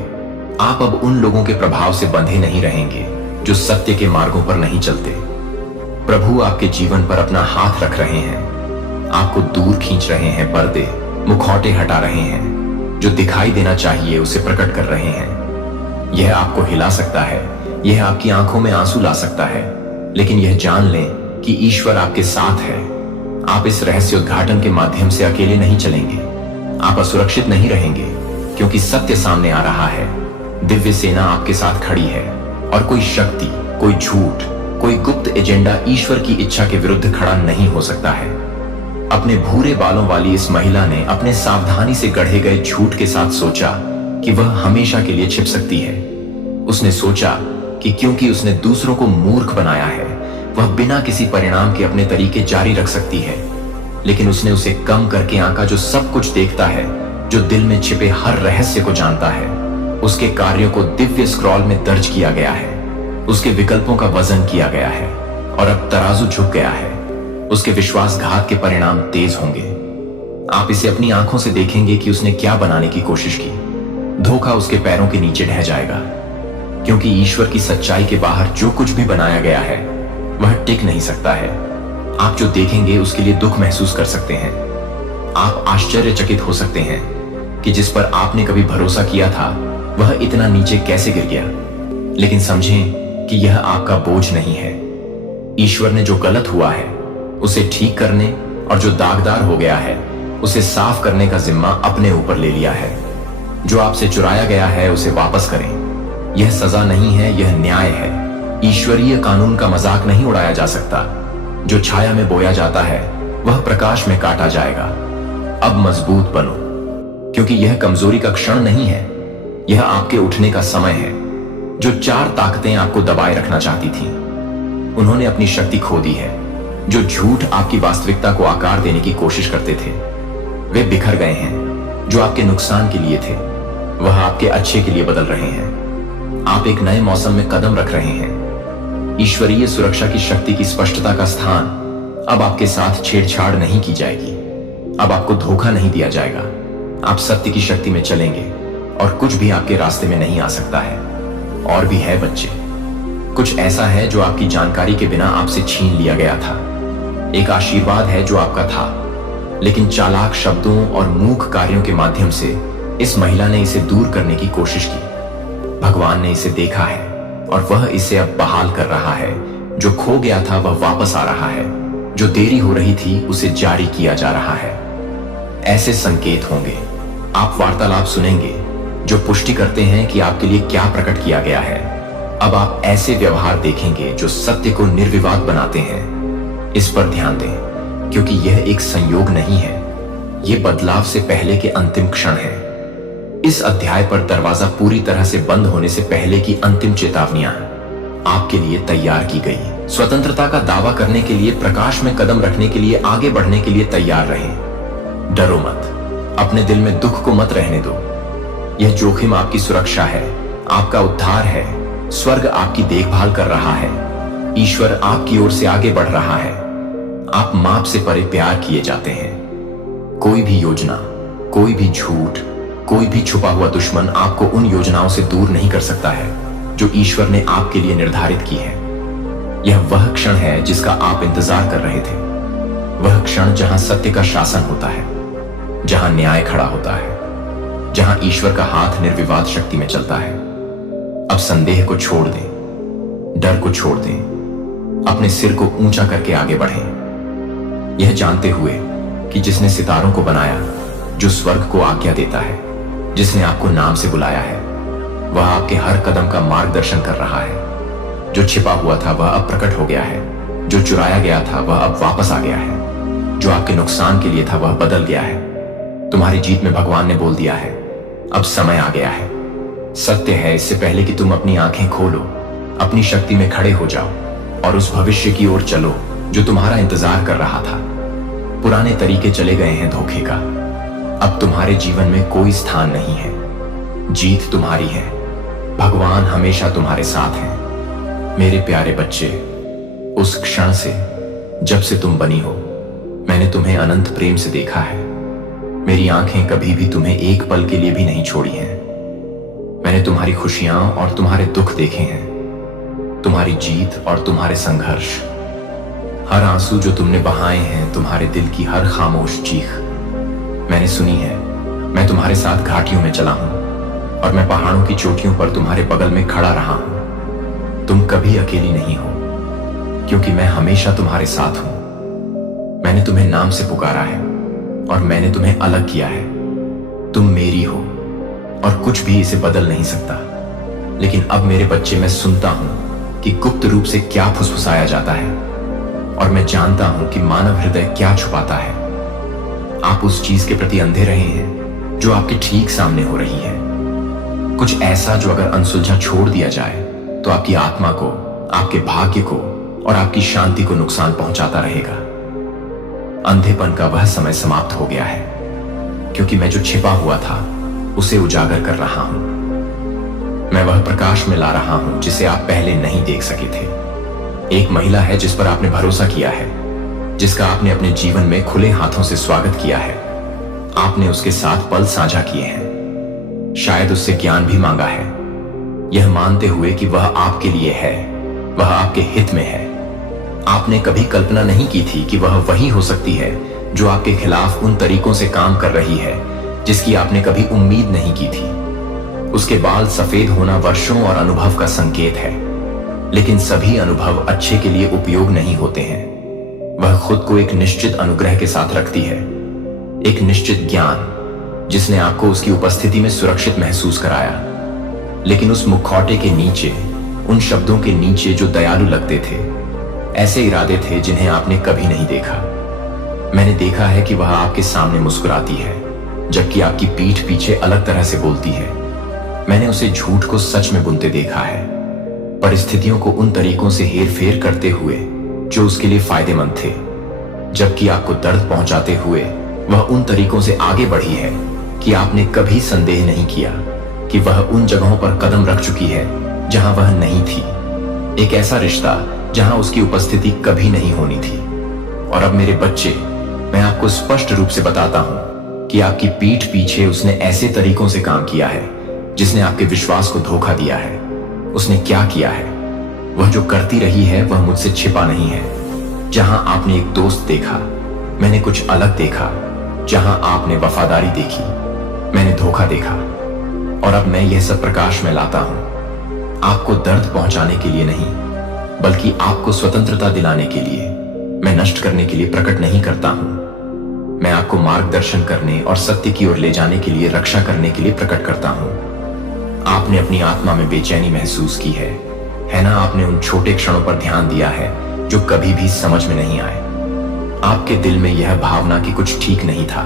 आप अब उन लोगों के प्रभाव से बंधे नहीं रहेंगे जो सत्य के मार्गों पर नहीं चलते। प्रभु आपके जीवन पर अपना हाथ रख रहे हैं, आपको दूर खींच रहे हैं, पर्दे, मुखौटे हटा रहे हैं, जो दिखाई देना चाहिए उसे प्रकट कर रहे हैं। यह आपको हिला सकता है, यह आपकी आंखों में आंसू ला सकता है, लेकिन यह जान लें कि ईश्वर आपके साथ है। आप इस रहस्य उद्घाटन के माध्यम से अकेले नहीं चलेंगे। आप असुरक्षित नहीं रहेंगे, क्योंकि सत्य सामने आ रहा है। दिव्य सेना आपके साथ खड़ी है, और कोई शक्ति, कोई झूठ, कोई गुप्त एजेंडा ईश्वर की इच्छा के विरुद्ध खड़ा नहीं हो सकता है। अपने भूरे बालों वाली इस महिला ने अपने सावधानी से गढ़े गए झूठ के साथ सोचा कि वह हमेशा के लिए छिप सकती है। उसने सोचा कि क्योंकि उसने दूसरों को मूर्ख बनाया है, वह बिना किसी परिणाम के अपने तरीके जारी रख सकती है। लेकिन उसने उसे कम करके आंका, जो सब कुछ देखता है, जो दिल में छिपे हर रहस्य को जानता है। उसके कार्यों को दिव्य स्क्रॉल में दर्ज किया गया है, उसके विकल्पों का वजन किया गया है, और अब तराजू झुक गया है। उसके विश्वासघात के परिणाम तेज होंगे। आप इसे अपनी आंखों से देखेंगे कि उसने क्या बनाने की कोशिश की। धोखा उसके पैरों के नीचे ढह जाएगा, क्योंकि ईश्वर की सच्चाई के बाहर जो कुछ भी बनाया गया है वह टिक नहीं सकता है। आप जो देखेंगे उसके लिए दुख महसूस कर सकते हैं। आप आश्चर्यचकित हो सकते हैं कि जिस पर आपने कभी भरोसा किया था वह इतना नीचे कैसे गिर गया। लेकिन समझें कि यह आपका बोझ नहीं है। ईश्वर ने जो गलत हुआ है उसे ठीक करने, और जो दागदार हो गया है उसे साफ करने का जिम्मा अपने ऊपर ले लिया है। जो आपसे चुराया गया है उसे वापस करें। यह सजा नहीं है, यह न्याय है। ईश्वरीय कानून का मजाक नहीं उड़ाया जा सकता। जो छाया में बोया जाता है वह प्रकाश में काटा जाएगा। अब मजबूत बनो, क्योंकि यह कमजोरी का क्षण नहीं है, यह आपके उठने का समय है। जो चार ताकतें आपको दबाए रखना चाहती थीं, उन्होंने अपनी शक्ति खो दी है। जो झूठ आपकी वास्तविकता को आकार देने की कोशिश करते थे वे बिखर गए हैं। जो आपके नुकसान के लिए थे वह आपके अच्छे के लिए बदल रहे हैं। आप एक नए मौसम में कदम रख रहे हैं। ईश्वरीय सुरक्षा की शक्ति की स्पष्टता का स्थान अब आपके साथ छेड़छाड़ नहीं की जाएगी। अब आपको धोखा नहीं दिया जाएगा। आप सत्य की शक्ति में चलेंगे और कुछ भी आपके रास्ते में नहीं आ सकता है। और भी है बच्चे, कुछ ऐसा है जो आपकी जानकारी के बिना आपसे छीन लिया गया था। एक आशीर्वाद है जो आपका था, लेकिन चालाक शब्दों और मूक कार्यों के माध्यम से इस महिला ने इसे दूर करने की कोशिश की। भगवान ने इसे देखा है और वह इसे अब बहाल कर रहा है। जो खो गया था वह वापस आ रहा है, जो देरी हो रही थी उसे जारी किया जा रहा है। ऐसे संकेत होंगे, आप वार्तालाप सुनेंगे जो पुष्टि करते हैं कि आपके लिए क्या प्रकट किया गया है। अब आप ऐसे व्यवहार देखेंगे जो सत्य को निर्विवाद बनाते हैं। इस पर ध्यान दें, क्योंकि यह एक संयोग नहीं है, यह बदलाव से पहले के अंतिम क्षण है। इस अध्याय पर दरवाजा पूरी तरह से बंद होने से पहले की अंतिम चेतावनियां। आपके लिए तैयार की गई। स्वतंत्रता का दावा करने के लिए, प्रकाश में कदम रखने के लिए, आगे बढ़ने के लिए तैयार रहें। डरो मत, अपने दिल में दुख को मत रहने दो। यह जोखिम आपकी सुरक्षा है, आपका उद्धार है। स्वर्ग आपकी देखभाल कर रहा है। ईश्वर आपकी ओर से आगे बढ़ रहा है। आप माप से परे प्यार किए जाते हैं। कोई भी योजना, कोई भी झूठ, कोई भी छुपा हुआ दुश्मन आपको उन योजनाओं से दूर नहीं कर सकता है जो ईश्वर ने आपके लिए निर्धारित की है। यह वह क्षण है जिसका आप इंतजार कर रहे थे। वह क्षण जहां सत्य का शासन होता है, जहां न्याय खड़ा होता है, जहां ईश्वर का हाथ निर्विवाद शक्ति में चलता है। अब संदेह को छोड़ दें, डर को छोड़ दें, अपने सिर को ऊंचा करके आगे बढ़ें, यह जानते हुए कि जिसने सितारों को बनाया, जो स्वर्ग को आज्ञा देता है, जिसने आपको नाम से बुलाया है, वह आपके हर कदम का मार्गदर्शन कर रहा है। जो छिपा हुआ था वह अब प्रकट हो गया है। जो चुराया गया था वह अब वापस आ गया है। जो आपके नुकसान के लिए था वह बदल गया है। तुम्हारी जीत में भगवान ने बोल दिया है, अब समय आ गया है। सत्य है, इससे पहले कि तुम अपनी आंखें खोलो, अपनी शक्ति में खड़े हो जाओ और उस भविष्य की ओर चलो जो तुम्हारा इंतजार कर रहा था। पुराने तरीके चले गए हैं धोखे का। अब तुम्हारे जीवन में कोई स्थान नहीं है। जीत तुम्हारी है। भगवान हमेशा तुम्हारे साथ हैं। मेरे प्यारे बच्चे, उस क्षण से, जब से तुम बनी हो, मैंने तुम्हें अनंत प्रेम से देखा है। मेरी आंखें कभी भी तुम्हें एक पल के लिए भी नहीं छोड़ी हैं। मैंने तुम्हारी खुशियां और तुम्हारे दुख देखे हैं, तुम्हारी जीत और तुम्हारे संघर्ष। हर आंसू जो तुमने बहाए हैं, तुम्हारे दिल की हर खामोश चीख मैंने सुनी है। मैं तुम्हारे साथ घाटियों में चला हूं और मैं पहाड़ों की चोटियों पर तुम्हारे बगल में खड़ा रहा हूं। तुम कभी अकेली नहीं हो, क्योंकि मैं हमेशा तुम्हारे साथ हूं। मैंने तुम्हें नाम से पुकारा है और मैंने तुम्हें अलग किया है। तुम मेरी हो और कुछ भी इसे बदल नहीं सकता। लेकिन अब मेरे बच्चे, मैं सुनता हूं कि गुप्त रूप से क्या फुसफुसाया जाता है और मैं जानता हूं कि मानव हृदय क्या छुपाता है। आप उस चीज के प्रति अंधे रहे हैं जो आपके ठीक सामने हो रही है। कुछ ऐसा जो अगर अनसुलझा छोड़ दिया जाए तो आपकी आत्मा को, आपके भाग्य को और आपकी शांति को नुकसान पहुंचाता रहेगा। अंधेपन का वह समय समाप्त हो गया है, क्योंकि मैं जो छिपा हुआ था उसे उजागर कर रहा हूं। मैं वह प्रकाश में ला रहा हूं जिसे आप पहले नहीं देख सके थे। एक महिला है जिस पर आपने भरोसा किया है, जिसका आपने अपने जीवन में खुले हाथों से स्वागत किया है। आपने उसके साथ पल साझा किए हैं, शायद उससे ज्ञान भी मांगा है, यह मानते हुए कि वह आपके लिए है, वह आपके हित में है। आपने कभी कल्पना नहीं की थी कि वह वही हो सकती है जो आपके खिलाफ उन तरीकों से काम कर रही है जिसकी आपने कभी उम्मीद नहीं की थी। उसके बाल सफेद होना वर्षों और अनुभव का संकेत है, लेकिन सभी अनुभव अच्छे के लिए उपयोग नहीं होते हैं। वह खुद को एक निश्चित अनुग्रह के साथ रखती है, एक निश्चित ज्ञान जिसने आपको उसकी उपस्थिति में सुरक्षित महसूस कराया। लेकिन उस मुखौटे के नीचे, उन शब्दों के नीचे जो दयालु लगते थे, ऐसे इरादे थे जिन्हें आपने कभी नहीं देखा। मैंने देखा है कि वह आपके सामने मुस्कुराती है, जबकि आपकी पीठ पीछे अलग तरह से बोलती है। मैंने उसे झूठ को सच में बुनते देखा है, परिस्थितियों को उन तरीकों से हेरफेर करते हुए जो उसके लिए फायदेमंद थे, जबकि आपको दर्द पहुंचाते हुए वह उन तरीकों से आगे बढ़ी है कि आपने कभी संदेह नहीं किया कि वह उन जगहों पर कदम रख चुकी है जहां वह नहीं थी। एक ऐसा रिश्ता जहां उसकी उपस्थिति कभी नहीं होनी थी। और अब मेरे बच्चे, मैं आपको स्पष्ट रूप से बताता हूं कि आपकी पीठ पीछे उसने ऐसे तरीकों से काम किया है जिसने आपके विश्वास को धोखा दिया है। उसने क्या किया है? वह जो करती रही है वह मुझसे छिपा नहीं है। जहां आपने एक दोस्त देखा, मैंने कुछ अलग देखा। जहां आपने वफादारी देखी, मैंने धोखा देखा। और अब मैं यह सब प्रकाश में लाता हूं, आपको दर्द पहुंचाने के लिए नहीं, बल्कि आपको स्वतंत्रता दिलाने के लिए। मैं नष्ट करने के लिए प्रकट नहीं करता हूं, मैं आपको मार्गदर्शन करने और सत्य की ओर ले जाने के लिए, रक्षा करने के लिए प्रकट करता हूं। आपने अपनी आत्मा में बेचैनी महसूस की है ना? आपने उन छोटे क्षणों पर ध्यान दिया है जो कभी भी समझ में नहीं आए। आपके दिल में यह भावना कि कुछ ठीक नहीं था,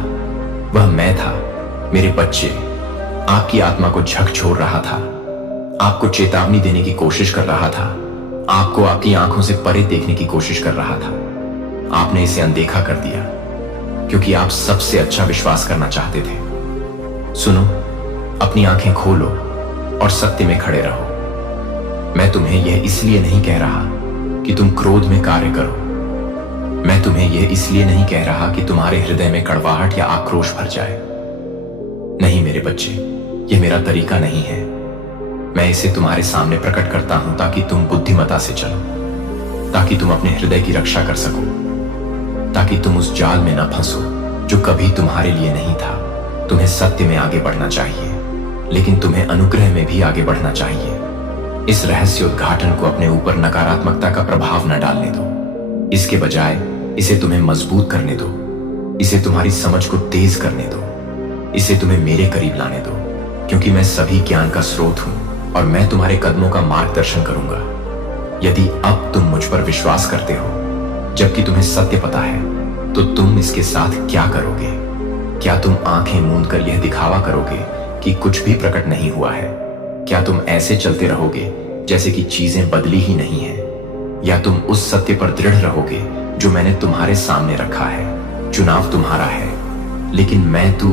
वह मैं था। मेरे बच्चे, आपकी आत्मा को झकझोर रहा था, आपको चेतावनी देने की कोशिश कर रहा था, आपको आपकी आंखों से परे देखने की कोशिश कर रहा था। आपने इसे अनदेखा कर दिया क्योंकि आप सबसे अच्छा विश्वास करना चाहते थे। सुनो, अपनी आंखें खोलो और सत्य में खड़े रहो। मैं तुम्हें यह इसलिए नहीं कह रहा कि तुम क्रोध में कार्य करो। मैं तुम्हें यह इसलिए नहीं कह रहा कि तुम्हारे हृदय में कड़वाहट या आक्रोश भर जाए। नहीं मेरे बच्चे, यह मेरा तरीका नहीं है। मैं इसे तुम्हारे सामने प्रकट करता हूं ताकि तुम बुद्धिमता से चलो, ताकि तुम अपने हृदय की रक्षा कर सको, ताकि तुम उस जाल में न फंसो जो कभी तुम्हारे लिए नहीं था। तुम्हें सत्य में आगे बढ़ना चाहिए, लेकिन तुम्हें अनुग्रह में भी आगे बढ़ना चाहिए। इस रहस्य उद्घाटन को अपने ऊपर नकारात्मकता का प्रभाव न डालने दो। इसके बजाय इसे तुम्हें मजबूत करने दो। इसे तुम्हारी समझ को तेज करने दो। इसे तुम्हें मेरे करीब लाने दो, क्योंकि मैं सभी ज्ञान का स्रोत हूं और मैं तुम्हारे कदमों का मार्गदर्शन करूंगा। यदि अब तुम मुझ पर विश्वास करते हो जबकि तुम्हें सत्य पता है, तो तुम इसके साथ क्या करोगे? क्या तुम आंखें मूंद कर यह दिखावा करोगे कि कुछ भी प्रकट नहीं हुआ है? क्या तुम ऐसे चलते रहोगे जैसे कि चीजें बदली ही नहीं है? या तुम उस सत्य पर दृढ़ रहोगे जो मैंने तुम्हारे सामने रखा है? चुनाव तुम्हारा है, लेकिन मैं तू